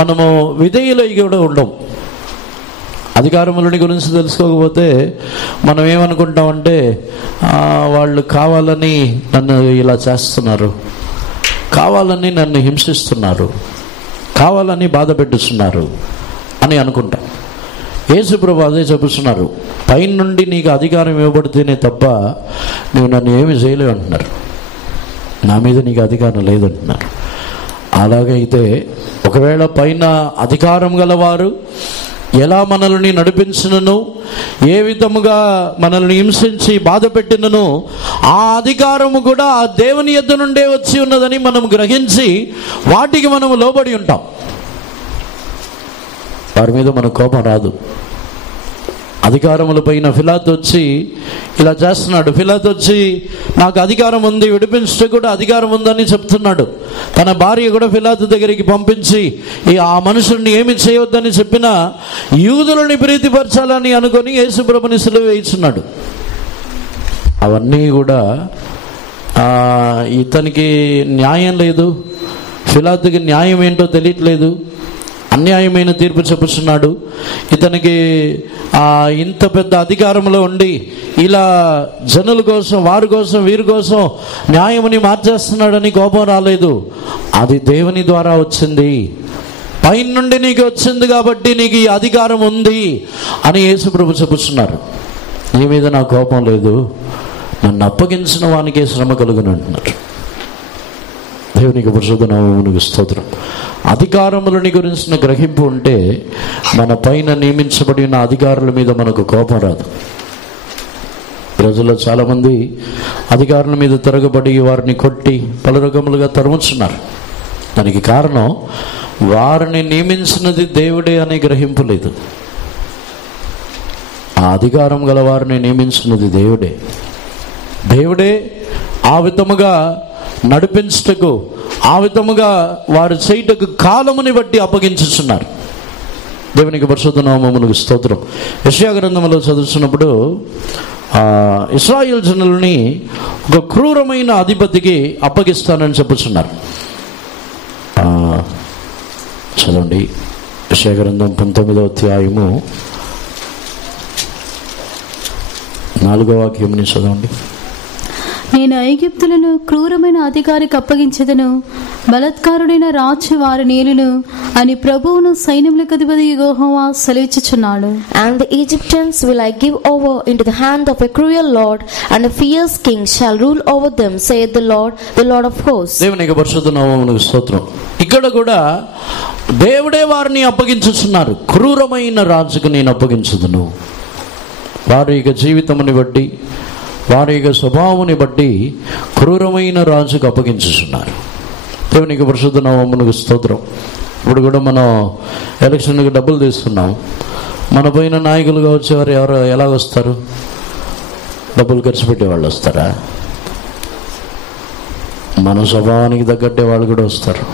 మనము విధేయులై కూడా ఉండం. అధికారములని గురించి తెలుసుకోకపోతే మనం ఏమనుకుంటామంటే, వాళ్ళు కావాలని నన్ను ఇలా చేస్తున్నారు, కావాలని నన్ను హింసిస్తున్నారు, కావాలని బాధ పెట్టుస్తున్నారు అని అనుకుంటాం. యేసు ప్రభు అదే చెప్పుతున్నారు, పైన నుండి నీకు అధికారం ఇవ్వబడితేనే తప్ప నువ్వు నన్ను ఏమి చేయలేవు అంటున్నారు. నా మీద నీకు అధికారం లేదంటున్నారు. అలాగైతే ఒకవేళ పైన అధికారం గలవారు ఎలా మనల్ని నడిపించినను, ఏ విధముగా మనల్ని హింసించి బాధ పెట్టినను, ఆ అధికారము కూడా ఆ దేవుని యొద్ద నుండే వచ్చి ఉన్నదని మనం గ్రహించి వాటికి మనము లోబడి ఉంటాం. వారి మీద మనకు కోపం రాదు. అధికారముల పైన ఫిలాతు వచ్చి ఇలా చేస్తున్నాడు. ఫిలాతు వచ్చి నాకు అధికారం ఉంది, విడిపించే కూడా అధికారం ఉందని చెప్తున్నాడు. తన భార్య కూడా ఫిలాతు దగ్గరికి పంపించి ఆ మనుషుల్ని ఏమి చేయవద్దని చెప్పినా యూదులని ప్రీతిపరచాలని అనుకొని యేసు ప్రభుని సిలువ వేయిస్తున్నాడు. అవన్నీ కూడా ఇతనికి న్యాయం లేదు, ఫిలాతుకి న్యాయం ఏంటో తెలియట్లేదు, అన్యాయమైన తీర్పు చెప్పుచున్నాడు. ఇతనికి ఇంత పెద్ద అధికారంలో ఉండి ఇలా జనుల కోసం, వారి కోసం, వీరి కోసం న్యాయమని మార్చేస్తున్నాడని కోపం రాలేదు. అది దేవుని ద్వారా వచ్చింది, పైన నుండి నీకు వచ్చింది కాబట్టి నీకు ఈ అధికారం ఉంది అని యేసు ప్రభు చెప్పుచున్నారు. నీ మీద నా కోపం లేదు, నన్ను అప్పగించిన వానికే శ్రమ కలుగును అంటున్నారు. దేవునికి పరిశుద్ధ నామమునకు స్తోత్రం. అధికారములని గురించిన గ్రహింపు ఉంటే మన పైన నియమించబడిన అధికారుల మీద మనకు కోపం రాదు. ప్రజల్లో చాలామంది అధికారుల మీద తిరగబడి వారిని కొట్టి పలు రకములుగా తరుముచున్నారు. దానికి కారణం వారిని నియమించినది దేవుడే అనే గ్రహింపు లేదు. ఆ అధికారం గల వారిని నియమించినది దేవుడే. దేవుడే ఆ విధముగా నడిపించుటకు, ఆ విధముగా వారు చేయుటకు కాలముని బట్టి అప్పగించుచున్నారు. దేవునికి పరిశుద్ధ నామమునకు స్తోత్రం. యెషయా గ్రంథంలో చదువుతున్నప్పుడు ఇశ్రాయేలు జనులని ఒక క్రూరమైన అధిపతికి అప్పగిస్తానని చెప్పుచున్నారు. చదవండి, యెషయా గ్రంథం 19వ అధ్యాయము 4వ వాక్యముని చదవండి. నేను ఐగుప్తులను క్రూరమైన అధికారికి అప్పగించెదను, బలత్కారుడైన రాజు వారి నేలును అని ప్రభువును సైన్యములకు అధిపతి యెహోవా సెలవిచ్చుచున్నాడు. And the Egyptians will I give over into the hand of a cruel lord, and a fierce king shall rule over them, saith the Lord of hosts. దేవునికి పరిశుద్ధ నామమునకు స్తోత్రం. ఇక్కడ కూడా దేవుడే వారిని అప్పగించుచున్నారు. క్రూరమైన రాజుకు నేను అప్పగించుదును. వారి యొక్క జీవితముని బట్టి, వారి యొక్క స్వభావాన్ని బట్టి క్రూరమైన రాజుకు అప్పగించుచున్నారు. దేవునికి పరిశుద్ధ నామమునకు స్తోత్రం. ఇప్పుడు కూడా మనం ఎలక్షన్కి డబ్బులు తీసుకున్నాం. మన పైన నాయకులుగా వచ్చేవారు ఎవరు ఎలా వస్తారు? డబ్బులు ఖర్చు పెట్టేవాళ్ళు వస్తారా? మన స్వభావానికి తగ్గట్టే వాళ్ళు కూడా వస్తారు.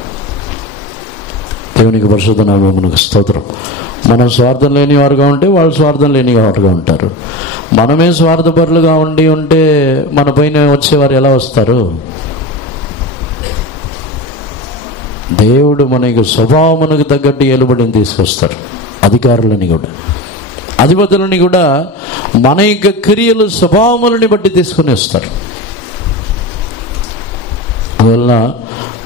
దేవునికి పరిశుద్ధ నామమునకు స్తోత్రం. మనం స్వార్థం లేని వారుగా ఉంటే వాళ్ళు స్వార్థం లేని వారుగా ఉంటారు. మనమే స్వార్థపరులుగా ఉంటే మన పైన వచ్చేవారు ఎలా వస్తారు? దేవుడు మనకి స్వభావమునకు తగ్గట్టు ఏలుబడిని తీసుకొస్తారు. అధికారులని కూడా, అధిపతులని కూడా మన యొక్క క్రియలు స్వభావములని బట్టి తీసుకుని వస్తారు. అందువల్ల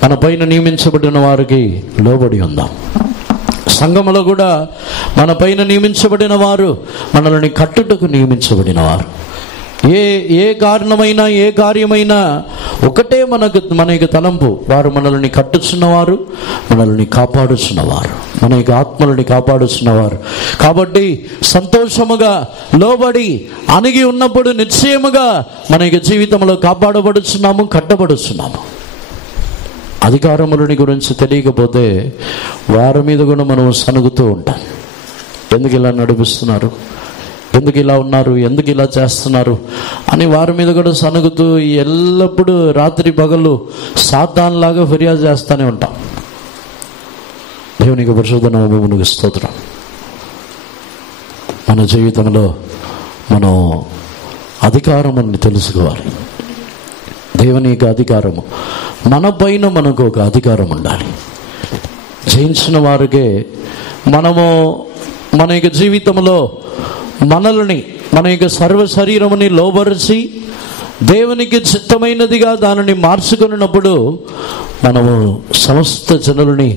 మన పైన నియమించబడిన వారికి లోబడి ఉందాం. సంఘములో కూడా మన పైన నియమించబడిన వారు మనల్ని కట్టుటకు నియమించబడిన వారు. ఏ కారణమైనా, ఏ కార్యమైనా ఒకటే మన యొక్క తలంపు. వారు మనల్ని కట్టుచున్నవారు, మనల్ని కాపాడుచున్నవారు, మన యొక్క ఆత్మలని కాపాడుచున్నవారు. కాబట్టి సంతోషముగా లోబడి అణిగి ఉన్నప్పుడు నిశ్చయముగా మన యొక్క జీవితంలో కాపాడబడుచున్నాము, కట్టబడుచున్నాము. అధికారములని గురించి తెలియకపోతే వారి మీద కూడా మనం సనుగుతూ ఉంటాం. ఎందుకు ఇలా నడిపిస్తున్నారు, ఎందుకు ఇలా ఉన్నారు, ఎందుకు ఇలా చేస్తున్నారు అని వారి మీద కూడా సనుగుతూ ఎల్లప్పుడూ రాత్రి పగలు సాతానులాగా ఫిర్యాదు చేస్తూనే ఉంటాం. దేవునికి పరిశుద్ధ నామమునకు స్తోత్రం. మన జీవితంలో మనం అధికారమని తెలుసుకోవాలి. దేవుని యొక్క అధికారము మన పైన మనకు ఒక అధికారం ఉండాలి. జయించిన వారికే మనము మన యొక్క జీవితంలో మనల్ని, మన యొక్క సర్వ శరీరముని లోబరిచి దేవునికి చిత్తమైనదిగా దానిని మార్చుకున్నప్పుడు మనము సమస్త జనులని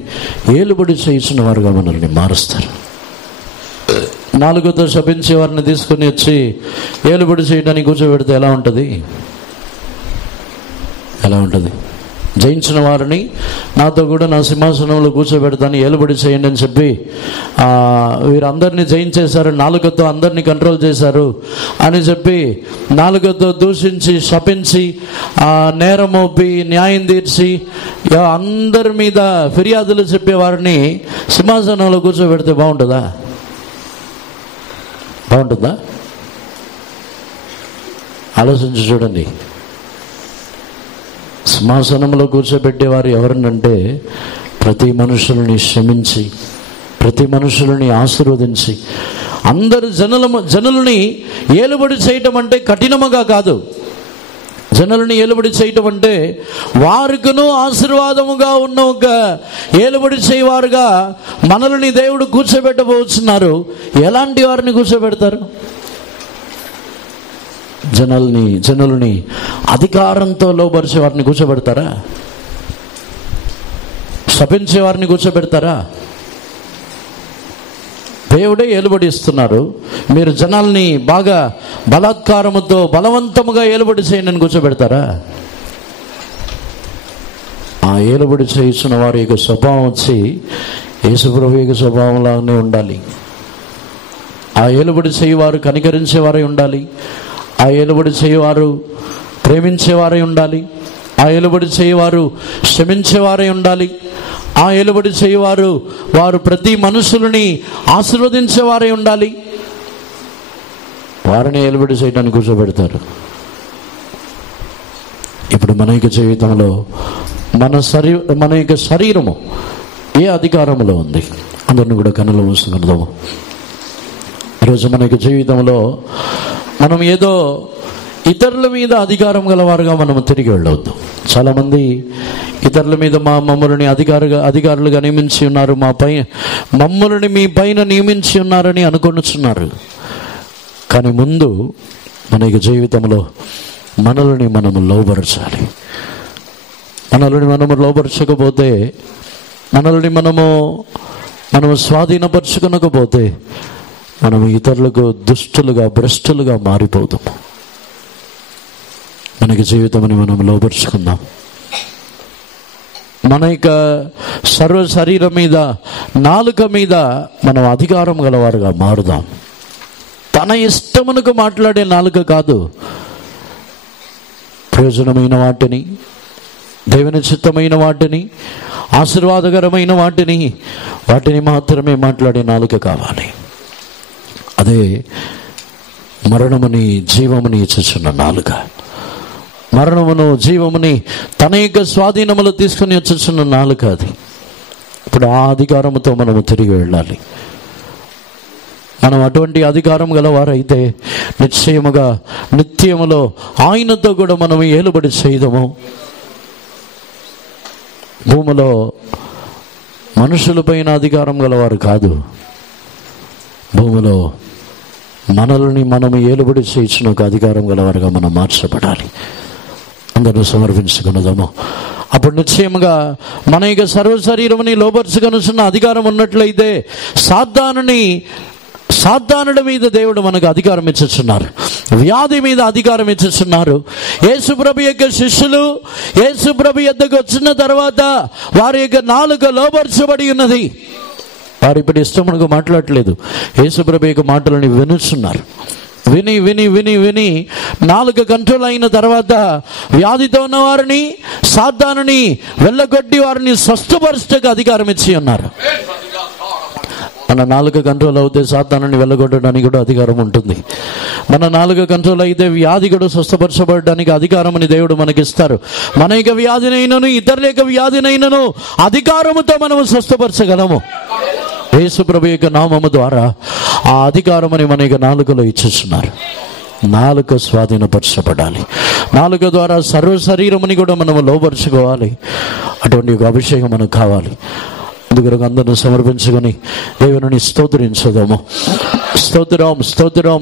ఏలుబడి చేయించిన వారుగా మనల్ని మారుస్తారు. నాలుగుతో శపించే వారిని తీసుకుని వచ్చి ఏలుబడి చేయడానికి కూర్చోబెడితే ఎలా ఉంటుంది? జయించిన వారిని నాతో కూడా నా సింహాసనంలో కూర్చోబెడతాను, ఏలుబడి చేయండి అని చెప్పి వీరందరినీ జయించేశారు, నాలుకతో అందరినీ కంట్రోల్ చేశారు అని చెప్పి నాలుకతో దూషించి శపించి నేరం మోపి న్యాయం తీర్చి అందరి మీద ఫిర్యాదులు చెప్పేవారిని సింహాసనంలో కూర్చోబెడితే బాగుంటుందా? ఆలోచించి చూడండి. సింహాసనంలో కూర్చోబెట్టేవారు ఎవరినంటే ప్రతి మనుషులని క్షమించి, ప్రతి మనుషులని ఆశీర్వదించి, అందరు జనులని ఏలుబడి చేయటం అంటే కఠినముగా కాదు. జనులని ఏలుబడి చేయటం అంటే వారికును ఆశీర్వాదముగా ఉన్న ఒక ఏలుబడి చేయవారుగా మనల్ని దేవుడు కూర్చోబెట్టబోతున్నారు. ఎలాంటి వారిని కూర్చోబెడతారు? జనులని అధికారంతో లోబరిచే వారిని కూర్చోబెడతారా? శపించే వారిని కూర్చోబెడతారా? దేవుడే ఏలుబడి ఇస్తున్నారు, మీరు జనాల్ని బాగా బలాత్కారముతో బలవంతముగా ఏలుబడి చేయండి అని కూర్చోబెడతారా? ఆ ఏలుబడి చేస్తున్న వారి యొక్క స్వభావం వచ్చి యేసుప్రభు యొక్క స్వభావంలాగానే ఉండాలి. ఆ ఏలుబడి చేయవారు కనికరించేవారై ఉండాలి. ఆ ఏలుబడి చేయవారు ప్రేమించేవారై ఉండాలి. ఆ ఏలుబడి చేయవారు క్షమించేవారై ఉండాలి. ఆ ఏలుబడి చేయవారు వారు ప్రతి మనుషులని ఆశీర్వదించేవారై ఉండాలి. వారిని ఏలుబడి చేయడానికి కూర్చోబెడతారు. ఇప్పుడు మన యొక్క జీవితంలో మన యొక్క శరీరము ఏ అధికారంలో ఉంది? అందరిని కూడా కన్నులు మూసుకుందాము. ఈరోజు మన యొక్క జీవితంలో మనం ఏదో ఇతరుల మీద అధికారం గలవారుగా మనం తిరిగి వెళ్ళవద్దు. చాలామంది ఇతరుల మీద మమ్మల్ని అధికారులుగా నియమించి ఉన్నారు, మమ్మల్ని మీ పైన నియమించి ఉన్నారని అనుకొనుచున్నారు. కానీ ముందు మన యొక్క జీవితంలో మనల్ని మనము లోబరచాలి. మనల్ని మనము లోపరచకపోతే, మనల్ని మనము స్వాధీనపరచుకొనకపోతే మనం ఇతరులకు దుష్టులుగా, భ్రష్టులుగా మారిపోతాము. మనకి జీవితమని మనం లోపరుచుకుందాం. మన యొక్క సర్వ శరీరం మీద, నాలుక మీద మనం అధికారం గలవారుగా మారుదాం. తన ఇష్టమునకు మాట్లాడే నాలుక కాదు, ప్రయోజనమైన వాటిని, దేవుని చిత్తమైన వాటిని, ఆశీర్వాదకరమైన వాటిని మాత్రమే మాట్లాడే నాలుక కావాలి. అదే మరణముని జీవముని ఇచ్చుచున్న నాలుక. మరణమును జీవముని తన యొక్క స్వాధీనములు తీసుకుని వచ్చుచున్న నాలుక అది. ఇప్పుడు ఆ అధికారముతో మనము తిరిగి వెళ్ళాలి. మనం అటువంటి అధికారం గలవారైతే నిశ్చయముగా నిత్యములో ఆయనతో కూడా మనము ఏలుబడి చేయదము. భూమిలో మనుషులపైన అధికారం గలవారు కాదు, భూమిలో మనల్ని మనము ఏలుబడి చేయించిన ఒక అధికారం గలవారుగా మనం మార్చబడాలి. అందరూ సమర్పించుకున్నదము. అప్పుడు నిశ్చయముగా మన యొక్క సర్వ శరీరముని లోపరుచుకొనుచున్న అధికారం ఉన్నట్లయితే సాతానుడి మీద దేవుడు మనకు అధికారం ఇచ్చుచున్నారు, వ్యాధి మీద అధికారం ఇచ్చుచున్నారు. యేసుప్రభు యొక్క శిష్యులు యేసుప్రభు యొద్దకు వచ్చిన తర్వాత వారి యొక్క నాలుక లోపరచబడి ఉన్నది. వారు ఇప్పుడు ఇష్టమునకు మాట్లాడలేదు, యేసుప్రభు యొక్క మాటలని వినుచున్నారు. విని విని విని విని నాలుక కంట్రోల్ అయిన తర్వాత వ్యాధితో ఉన్న వారిని, సాతానుని వెళ్ళగొట్టి వారిని స్వస్థపరచడానికి అధికారం ఇచ్చి ఉన్నారు. మన నాలుక కంట్రోల్ అవుతే సాతానుని వెళ్ళగొట్టడానికి కూడా అధికారం ఉంటుంది. మన నాలుక కంట్రోల్ అయితే వ్యాధి కూడా స్వస్థపరచబడడానికి అధికారం అని దేవుడు మనకిస్తారు. మన యొక్క వ్యాధినైనను ఇతరుల యొక్క వ్యాధినైనను అధికారముతో మనము స్వస్థపరచగలము. యేసుప్రభు యొక్క నామము ద్వారా ఆ అధికారమని మన యొక్క నాలుకలో ఇచ్చేస్తున్నారు. నాలుక స్వాధీనపరచబడాలి. నాలుక ద్వారా సర్వ శరీరముని కూడా మనము లోపరుచుకోవాలి. అటువంటి ఒక అభిషేకం మనకు కావాలి. అందుకొరకు అందరిని సమర్పించుకొని దేవుని స్తోత్రించదాము. స్తోత్రం స్తోత్రం